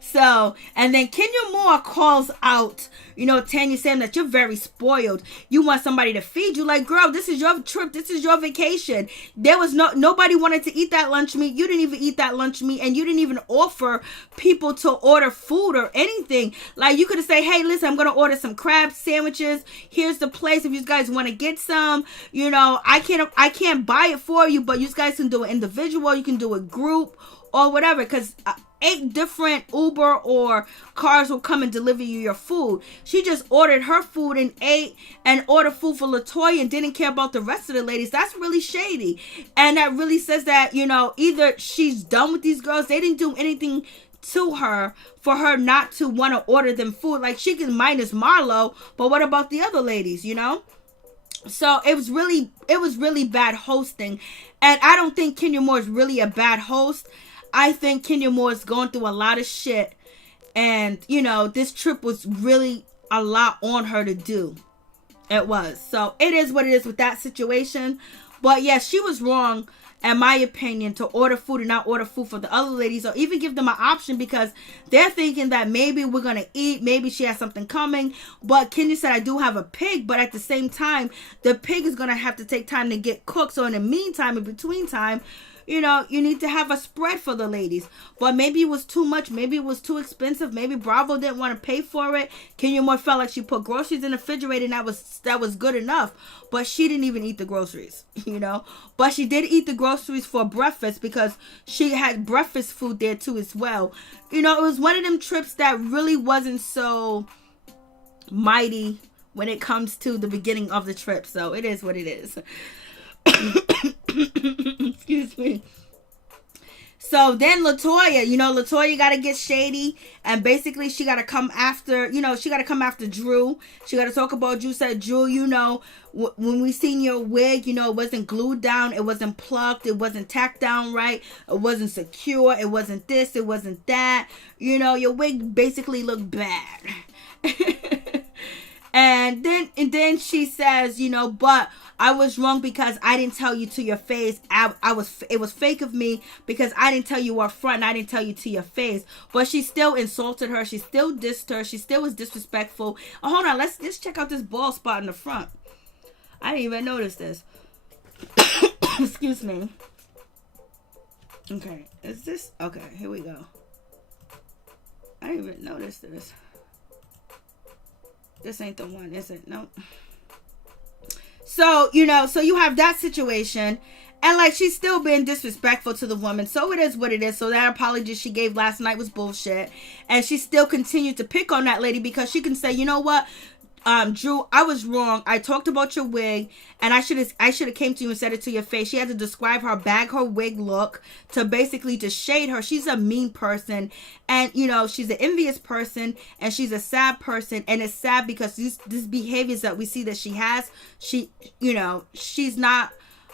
So, and then Kenya Moore calls out, Tanya, saying that you're very spoiled. You want somebody to feed you. Like, girl, this is your trip. This is your vacation. There was nobody wanted to eat that lunch meat. You didn't even eat that lunch meat, and you didn't even offer people to order food or anything. Like, you could have said, hey, listen, I'm going to order some crab sandwiches. Here's the place if you guys want to get some. I can't buy it for you, but you guys can do it individual. You can do a group or whatever, because 8 different Uber or cars will come and deliver you your food. She just ordered her food and ate and ordered food for Latoya and didn't care about the rest of the ladies. That's really shady. And that really says that, either she's done with these girls. They didn't do anything to her for her not to want to order them food. Like, she can minus Marlo, but what about the other ladies, So it was really bad hosting. And I don't think Kenya Moore is really a bad host. I think Kenya Moore is going through a lot of shit. And, this trip was really a lot on her to do. It was. So it is what it is with that situation. But yes, she was wrong, in my opinion, to order food and not order food for the other ladies, or even give them an option, because they're thinking that maybe we're going to eat, maybe she has something coming. But Kenya said, I do have a pig, but at the same time, the pig is going to have to take time to get cooked. So in the meantime, in between time, you need to have a spread for the ladies. But maybe it was too much. Maybe it was too expensive. Maybe Bravo didn't want to pay for it. Kenya Moore felt like she put groceries in the refrigerator and that was good enough. But she didn't even eat the groceries, But she did eat the groceries for breakfast, because she had breakfast food there too as well. It was one of them trips that really wasn't so mighty when it comes to the beginning of the trip. So it is what it is. Excuse me. So then Latoya got to get shady, and basically she got to come after, Drew. She got to talk about Drew. Said, Drew, when we seen your wig, it wasn't glued down, it wasn't plucked, it wasn't tacked down right, it wasn't secure, it wasn't this, it wasn't that. Your wig basically looked bad. And then she says, but I was wrong because I didn't tell you to your face. It was fake of me because I didn't tell you up front and I didn't tell you to your face. But she still insulted her. She still dissed her. She still was disrespectful. Oh, hold on. Let's just check out this bald spot in the front. I didn't even notice this. Excuse me. Okay. Is this? Okay. Here we go. I didn't even notice this. This ain't the one, is it? Nope. So, so you have that situation. And, like, she's still being disrespectful to the woman. So it is what it is. So that apology she gave last night was bullshit. And she still continued to pick on that lady because she can say, you know what? Drew, I was wrong. I talked about your wig, and I should have came to you and said it to your face. She had to describe her wig look to basically to shade her. She's a mean person, and she's an envious person, and she's a sad person, and it's sad because these behaviors that we see that she has, she's not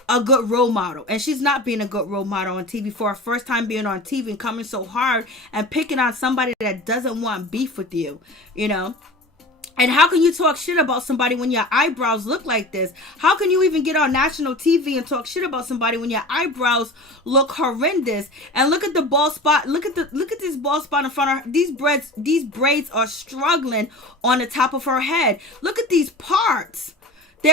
a good role model, and she's not being a good role model on TV for her first time being on TV and coming so hard and picking on somebody that doesn't want beef with you, And how can you talk shit about somebody when your eyebrows look like this? How can you even get on national TV and talk shit about somebody when your eyebrows look horrendous? And look at the bald spot. Look at this bald spot in front of her. These braids are struggling on the top of her head. Look at these parts.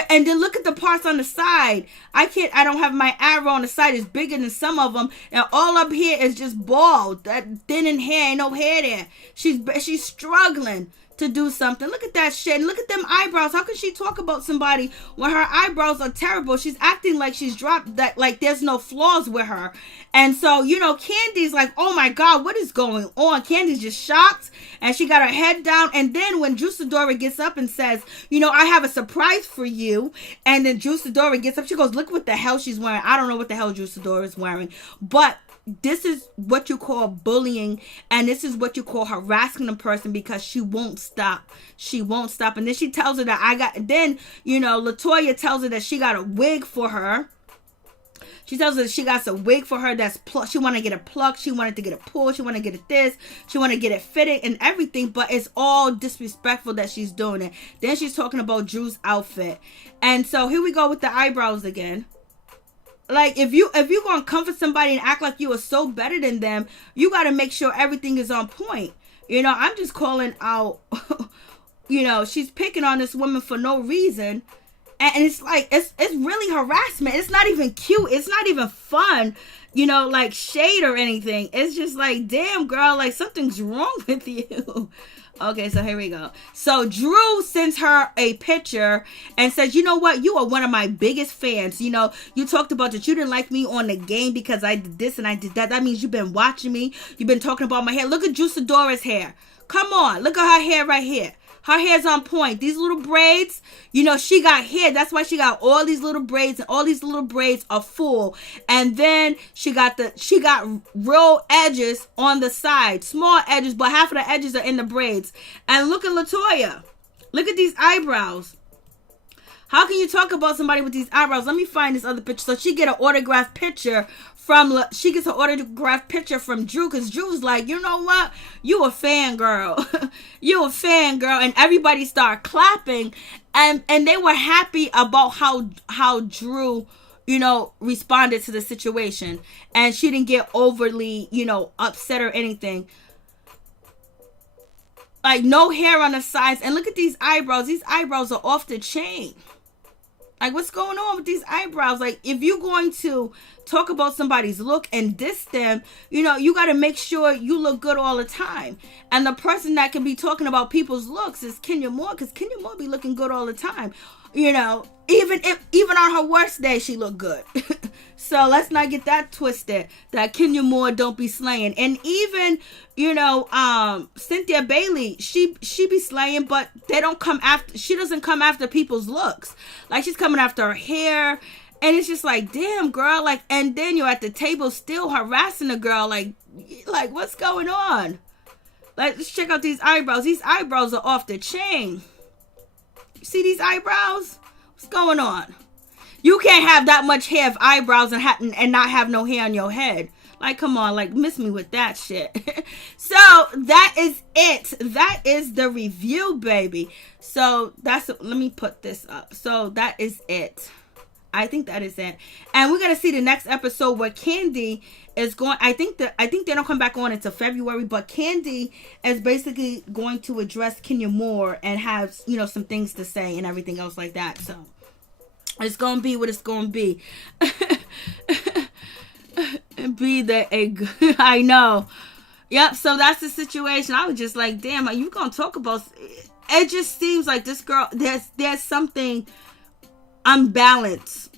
And then look at the parts on the side. I don't have my arrow on the side. It's bigger than some of them. And all up here is just bald. That thin in hair. Ain't no hair there. She's struggling to do something. Look at that shit. And look at them eyebrows. How can she talk about somebody when her eyebrows are terrible? She's acting like she's dropped that, like there's no flaws with her. And so, you know, Kandi's like, oh my God, what is going on? Kandi's just shocked and she got her head down. And then when Drew Sidora gets up and says, you know, I have a surprise for you. And then Drew Sidora gets up. She goes, look what the hell she's wearing. I don't know what the hell Drew Sidora is wearing. But this is what you call bullying, and this is what you call harassing a person, because she won't stop. She won't stop. And then she tells her that then, you know, Latoya tells her that she got a wig for her. She tells her that she got a wig for her that's she want to get it plucked. She wanted to get it pulled. She want to get it this. She want to get it fitted and everything, but it's all disrespectful that she's doing it. Then she's talking about Drew's outfit. And so here we go with the eyebrows again. Like, if you're going to comfort somebody and act like you are so better than them, you got to make sure everything is on point. You know, I'm just calling out, you know, she's picking on this woman for no reason. And it's like, it's really harassment. It's not even cute. It's not even fun, you know, like shade or anything. It's just like, damn, girl, like something's wrong with you. Okay, so here we go. So Drew sends her a picture and says, you know what? You are one of my biggest fans. You know, you talked about that you didn't like me on the game because I did this and I did that. That means you've been watching me. You've been talking about my hair. Look at Drew Sidora's hair. Come on. Look at her hair right here. Her hair's on point. These little braids, you know, she got hair. That's why she got all these little braids, and all these little braids are full. And then she got real edges on the side, small edges, but half of the edges are in the braids. And look at Latoya. Look at these eyebrows. How can you talk about somebody with these eyebrows? Let me find this other picture. So she get an autographed picture she gets an autographed picture from Drew, because Drew's like, you know what? You a fangirl. You a fangirl. And everybody started clapping. And they were happy about how Drew, you know, responded to the situation. And she didn't get overly, you know, upset or anything. Like, no hair on the sides. And look at these eyebrows. These eyebrows are off the chain. Like, what's going on with these eyebrows? Like, if you're going to talk about somebody's look and diss them, you know, you got to make sure you look good all the time. And the person that can be talking about people's looks is Kenya Moore, because Kenya Moore be looking good all the time. You know, even on her worst day, she look good. So let's not get that twisted, that Kenya Moore don't be slaying. And even, you know, Cynthia Bailey, she be slaying, but she doesn't come after people's looks. Like, she's coming after her hair. And it's just like, damn, girl. Like, and then you're at the table still harassing a girl. Like what's going on? Like, let's check out these eyebrows. These eyebrows are off the chain. You see these eyebrows? What's going on? You can't have that much hair of eyebrows and not have no hair on your head. Like, come on, like, miss me with that shit. So that is it. That is the review, baby. So let me put this up. So that is it. I think that is it. And we're gonna see the next episode where Kandi is going. I think they don't come back on until February, but Kandi is basically going to address Kenya Moore and have, you know, some things to say and everything else like that. So it's gonna be what it's gonna be. I know. Yep. So that's the situation. I was just like, damn, are you gonna talk about? It just seems like this girl. There's something unbalanced,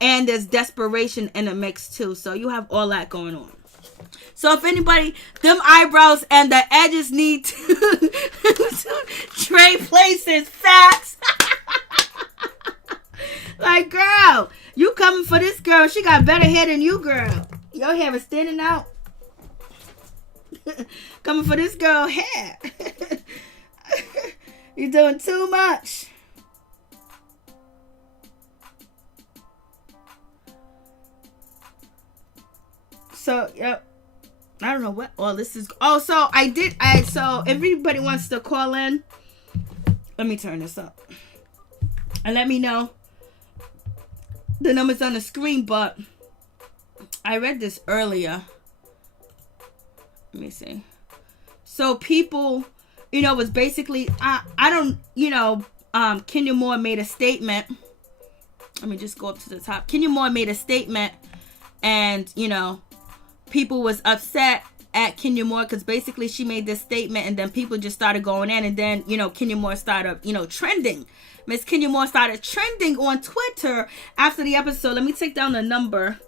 and there's desperation in the mix too. So you have all that going on. So if anybody, them eyebrows and the edges need to trade places, facts. Like, girl, you coming for this girl? She got better hair than you, girl. Your hair is standing out. Coming for this girl hair. You're doing too much. So, yep. I don't know what all this is. Oh, so so if anybody wants to call in, let me turn this up. And let me know. The number's on the screen, but I read this earlier. Let me see. So people, you know, was basically, I don't, you know, Kenya Moore made a statement. Let me just go up to the top. Kenya Moore made a statement, and, you know, people was upset at Kenya Moore because basically she made this statement and then people just started going in, and then, you know, Kenya Moore started, you know, trending. Miss Kenya Moore started trending on Twitter after the episode. Let me take down the number.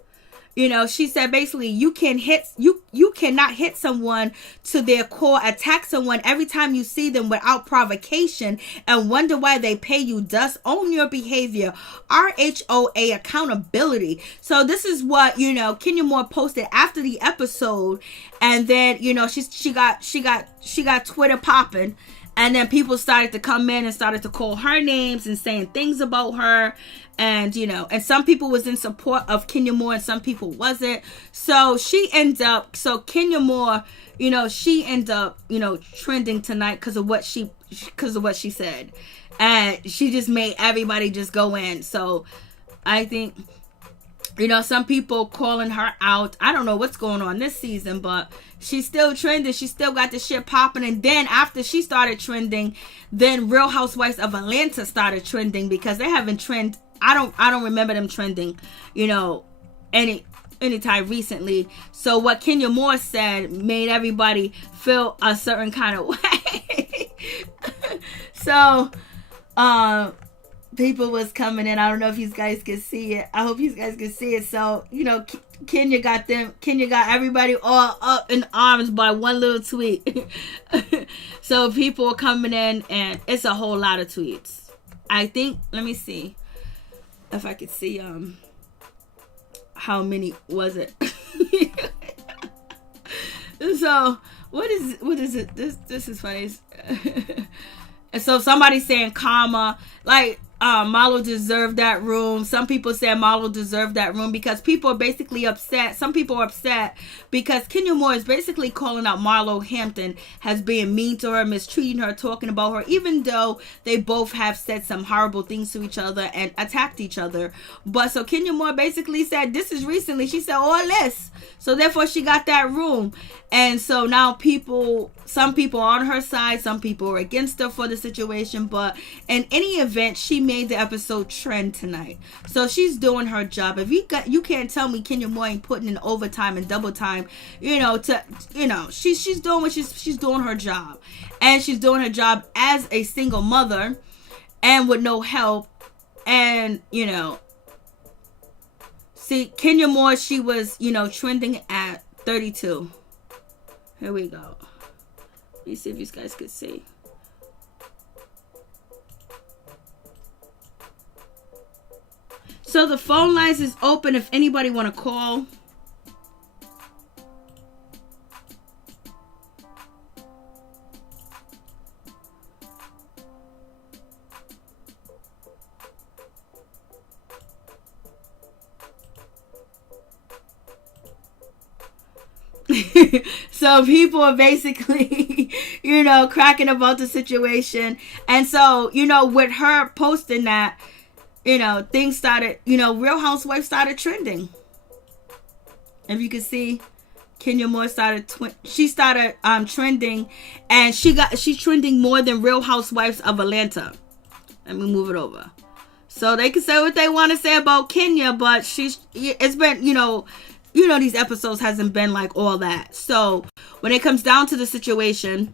You know, she said basically you cannot hit someone to their core, attack someone every time you see them without provocation and wonder why they pay you dust. Own your behavior. RHOA, accountability. So this is what, you know, Kenya Moore posted after the episode, and then, you know, she got Twitter popping. And then people started to come in and started to call her names and saying things about her. And, you know, and some people was in support of Kenya Moore and some people wasn't. So Kenya Moore, you know, she ended up, you know, trending tonight because of what she said. And she just made everybody just go in. So I think, you know, some people calling her out. I don't know what's going on this season, but she's still trending. She still got the shit popping. And then after she started trending, then Real Housewives of Atlanta started trending because they haven't trended. I don't remember them trending, you know, anytime recently. So what Kenya Moore said made everybody feel a certain kind of way. So, people was coming in. I don't know if you guys can see it. I hope you guys can see it. So, you know, Kenya got everybody all up in arms by one little tweet. So people are coming in and it's a whole lot of tweets. I think, let me see if I could see how many was it. So what is it? This is funny. And so somebody's saying karma, like Marlo deserved that room. Some people said Marlo deserved that room because people are basically upset. Some people are upset because Kenya Moore is basically calling out Marlo Hampton as being mean to her, mistreating her, talking about her, even though they both have said some horrible things to each other and attacked each other. But so Kenya Moore basically said, this is recently, she said all this. So therefore she got that room. And so now some people are on her side, some people are against her for the situation. But in any event, she made the episode trend tonight. So she's doing her job. If you can't tell me Kenya Moore ain't putting in overtime and double time, she's doing what she's doing her job. And she's doing her job as a single mother and with no help. And, you know, see, Kenya Moore, she was, you know, trending at 32. Here we go. Let me see if you guys could see. So the phone lines is open if anybody want to call. So people are basically, you know, cracking about the situation. And so, you know, with her posting that, you know, things started, you know, Real Housewives started trending. If you can see, Kenya Moore started trending, and she's trending more than Real Housewives of Atlanta. Let me move it over. So they can say what they want to say about Kenya, but it's been, you know, these episodes hasn't been like all that. So when it comes down to the situation,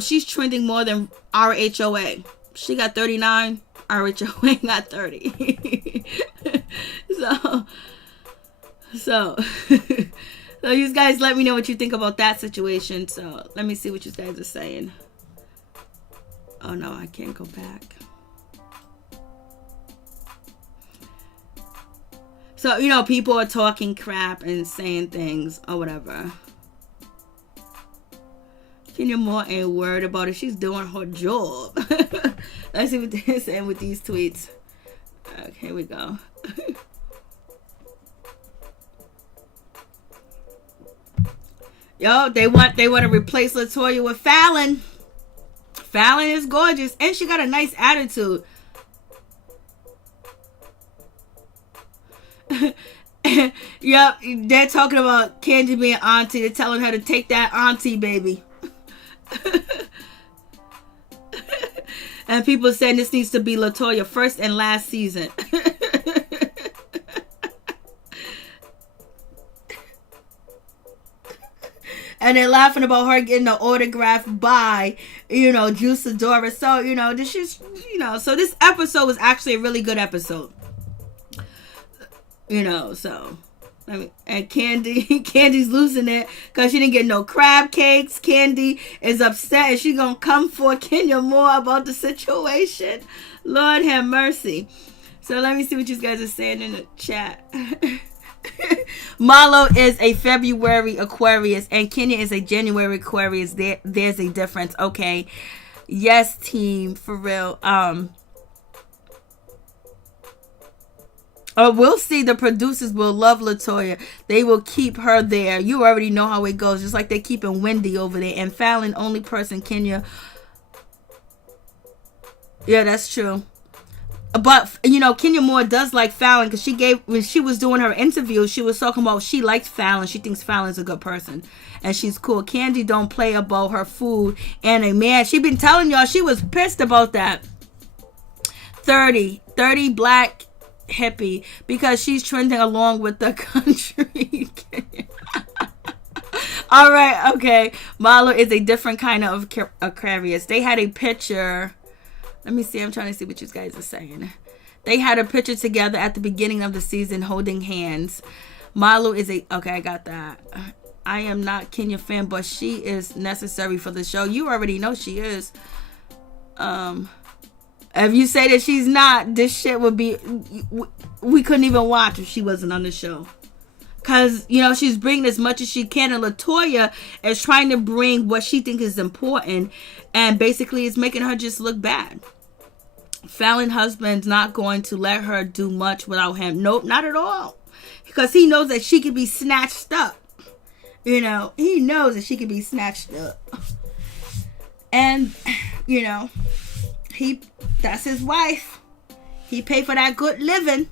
she's trending more than RHOA. She got 39. RHOA got 30. So you guys let me know what you think about that situation. So let me see what you guys are saying. Oh no, I can't go back. So, you know, people are talking crap and saying things or whatever. Kenya Moore ain't worried about it. She's doing her job. Let's see what they're saying with these tweets. Okay, here we go. Yo, they want to replace Latoya with Fallon. Fallon is gorgeous and she got a nice attitude. Yep, they're talking about Kandi being auntie. They're telling her to take that auntie, baby. And people saying this needs to be Latoya first and last season. and they're laughing about her getting the autograph by, Juice Adora. So, this is, so this episode was actually a really good episode. So, and Candy's losing it because she didn't get no crab cakes. Kandi is upset and she gonna come for Kenya more about the situation. Lord have mercy. So let me see what you guys are saying in the chat. Marlo is a February Aquarius and Kenya is a January Aquarius. There's a difference. Okay. Yes, team, for real. We'll see. The producers will love Latoya. They will keep her there. You already know how it goes. Just like they're keeping Wendy over there. And Fallon, only person Kenya. Yeah, that's true. But, Kenya Moore does like Fallon because when she was doing her interview, she was talking about she likes Fallon. She thinks Fallon's a good person. And she's cool. Kandi don't play about her food and a man. She been telling y'all she was pissed about that. 30 black hippie because she's trending along with the country. All right, okay. Marlo is a different kind of Aquarius. They had a picture. Let me see. I'm trying to see what you guys are saying. They had a picture together at the beginning of the season holding hands. Marlo is okay, I got that. I am not Kenya fan, but she is necessary for the show. You already know she is. If you say that she's not, this shit would be... We couldn't even watch if she wasn't on the show. Because, she's bringing as much as she can. And Latoya is trying to bring what she thinks is important. And basically it's making her just look bad. Fallon's husband's not going to let her do much without him. Nope, not at all. Because he knows that she could be snatched up. He knows that she could be snatched up. And, that's his wife. He paid for that good living.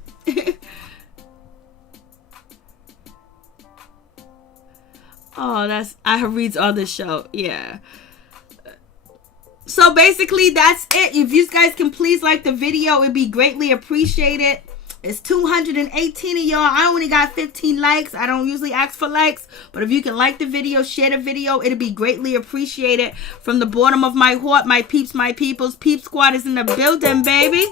I reads all this show. Yeah. So basically that's it. If you guys can please like the video, it'd be greatly appreciated. It's 218 of y'all. I only got 15 likes. I don't usually ask for likes. But if you can like the video, share the video, it'll be greatly appreciated. From the bottom of my heart, my peeps, my peoples. Peep Squad is in the building, baby.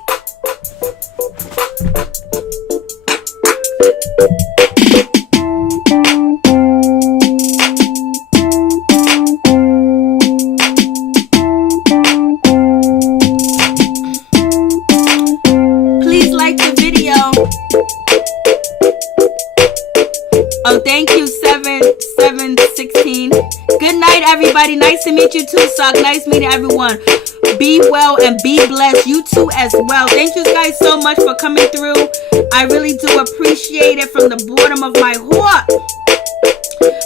Oh, thank you, 7716. Good night, everybody. Nice to meet you too, Sock. Nice meeting everyone. Be well and be blessed. You too as well. Thank you guys so much for coming through. I really do appreciate it from the bottom of my heart.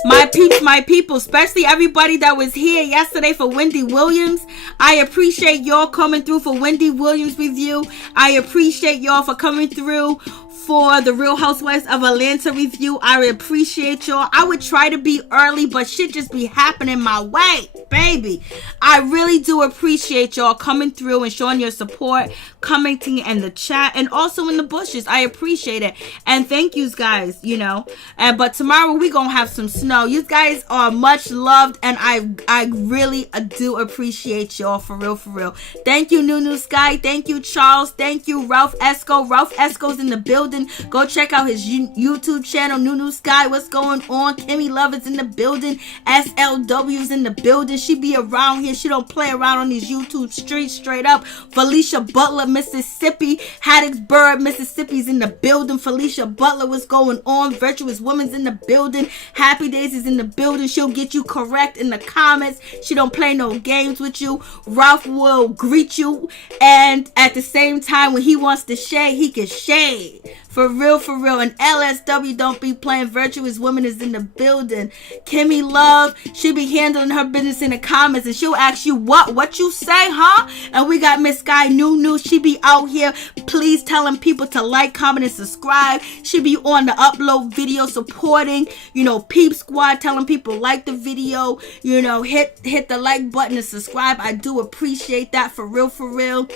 My peeps, my people, especially everybody that was here yesterday for Wendy Williams. I appreciate y'all coming through for Wendy Williams review. I appreciate y'all for coming through for the Real Housewives of Atlanta review. I appreciate y'all. I would try to be early, but shit just be happening my way, baby. I really do appreciate y'all coming through and showing your support, commenting in the chat, and also in the bushes. I appreciate it. And thank you guys, but tomorrow we gonna have some snow. You guys are much loved, and I really do appreciate y'all, for real, for real. Thank you, Nunu Sky. Thank you, Charles. Thank you, Ralph Esco. Ralph Esco's in the building. Go check out his YouTube channel, Nunu Sky. What's going on? Kimmy Love is in the building. SLW's in the building. She be around here. She don't play around on these YouTube streets, straight up. Felicia Butler, Mississippi. Hattiesburg, Mississippi's in the building. Felicia Butler, what's going on? Virtuous Woman's in the building. Happy Days is in the building. She'll get you correct in the comments. She don't play no games with you. Ralph will greet you, and at the same time, when he wants to shade, he can shade. For real, for real. And LSW don't be playing. Virtuous Woman is in the building. Kimmy Love, she be handling her business in the comments, and she'll ask you what you say, huh? And we got Miss Sky Nunu. She be out here, please telling people to like, comment, and subscribe. She be on the upload video supporting, Peep Squad, telling people like the video, hit the like button and subscribe. I do appreciate that, for real, for real.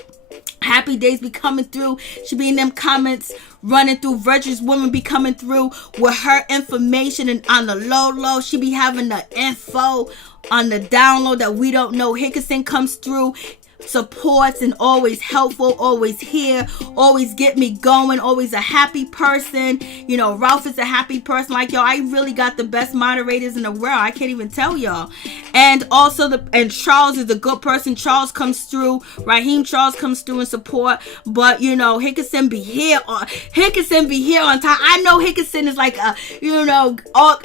Happy Days be coming through. She be in them comments running through. Virtuous Woman be coming through with her information, and on the low, she be having the info on the download that we don't know. Hickerson comes through, supports, and always helpful, always here, always get me going, always a happy person. You know, Ralph is a happy person. Like, y'all, I really got the best moderators in the world. I can't even tell y'all. And also and Charles is a good person. Charles comes through. Raheem Charles comes through and support. But you know, Hickerson be here on time. I know Hickerson is like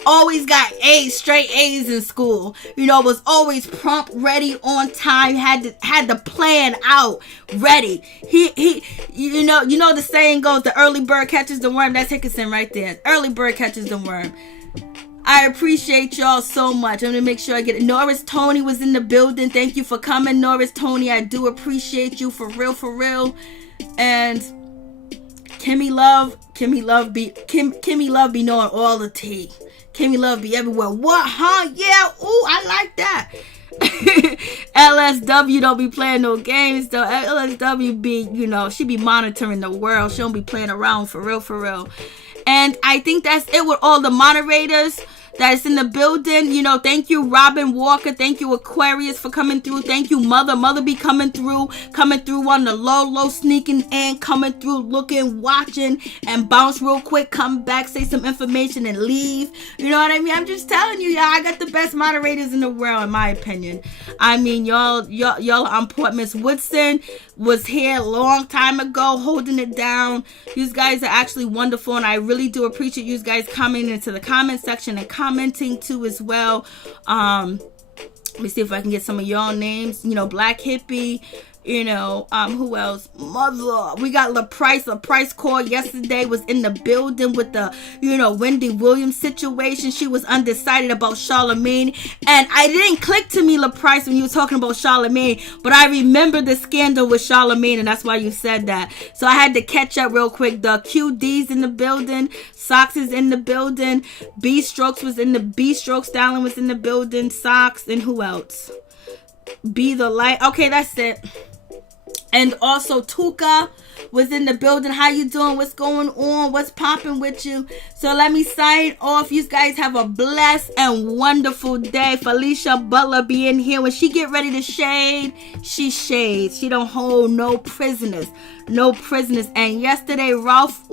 always got straight A's in school. You know, was always prompt, ready, on time, had the plan out, ready. He you know the saying goes, the early bird catches the worm. That's Hickerson right there. Early bird catches the worm. I appreciate y'all so much. I'm gonna make sure I get it. Norris Tony was in the building. Thank you for coming, Norris Tony. I do appreciate you for real. And Kimmy Love be knowing all the tea. Kimmy Love be everywhere. What, huh? Yeah. Ooh, I like that. LSW don't be playing no games though. LSW be, she be monitoring the world. She don't be playing around for real. And I think that's it with all the moderators that's in the building. Thank you, Robin Walker. Thank you, Aquarius, for coming through. Thank you, Mother be coming through on the low, sneaking in, coming through, looking, watching, and bounce real quick, come back, say some information, and leave. You know what I mean? I'm just telling you, y'all, I got the best moderators in the world, in my opinion. I mean, y'all on point. Miss Woodson was here a long time ago, holding it down. You guys are actually wonderful, and I really do appreciate you guys coming into the comment section and commenting too as well. Let me see if I can get some of y'all names. Black Hippie. Who else? Mother. We got LaPrice called yesterday, was in the building with the, Wendy Williams situation. She was undecided about Charlemagne. And I didn't click to me, LaPrice, when you were talking about Charlemagne, but I remember the scandal with Charlemagne, and that's why you said that. So I had to catch up real quick. The QD's in the building. Socks is in the building. B-Strokes was in the B-Strokes. Stallion was in the building. Socks, and who else? Be the light. Okay, that's it. And also Tuka was in the building. How you doing? What's going on? What's popping with you? So let me sign off. You guys have a blessed and wonderful day. Felicia Butler be in here. When she get ready to shade, she shades. She don't hold no prisoners. And yesterday, Ralph,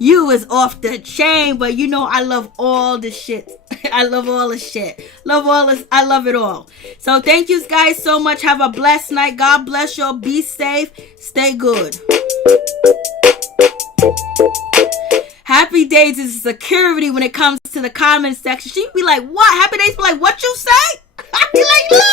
you was off the chain. But I love all the shit. I love all the shit. I love it all. So thank you guys so much. Have a blessed night. God bless y'all. Be safe. Stay good. Happy Days is security when it comes to the comment section. She be like, what? Happy Days be like, what you say? I be like, what?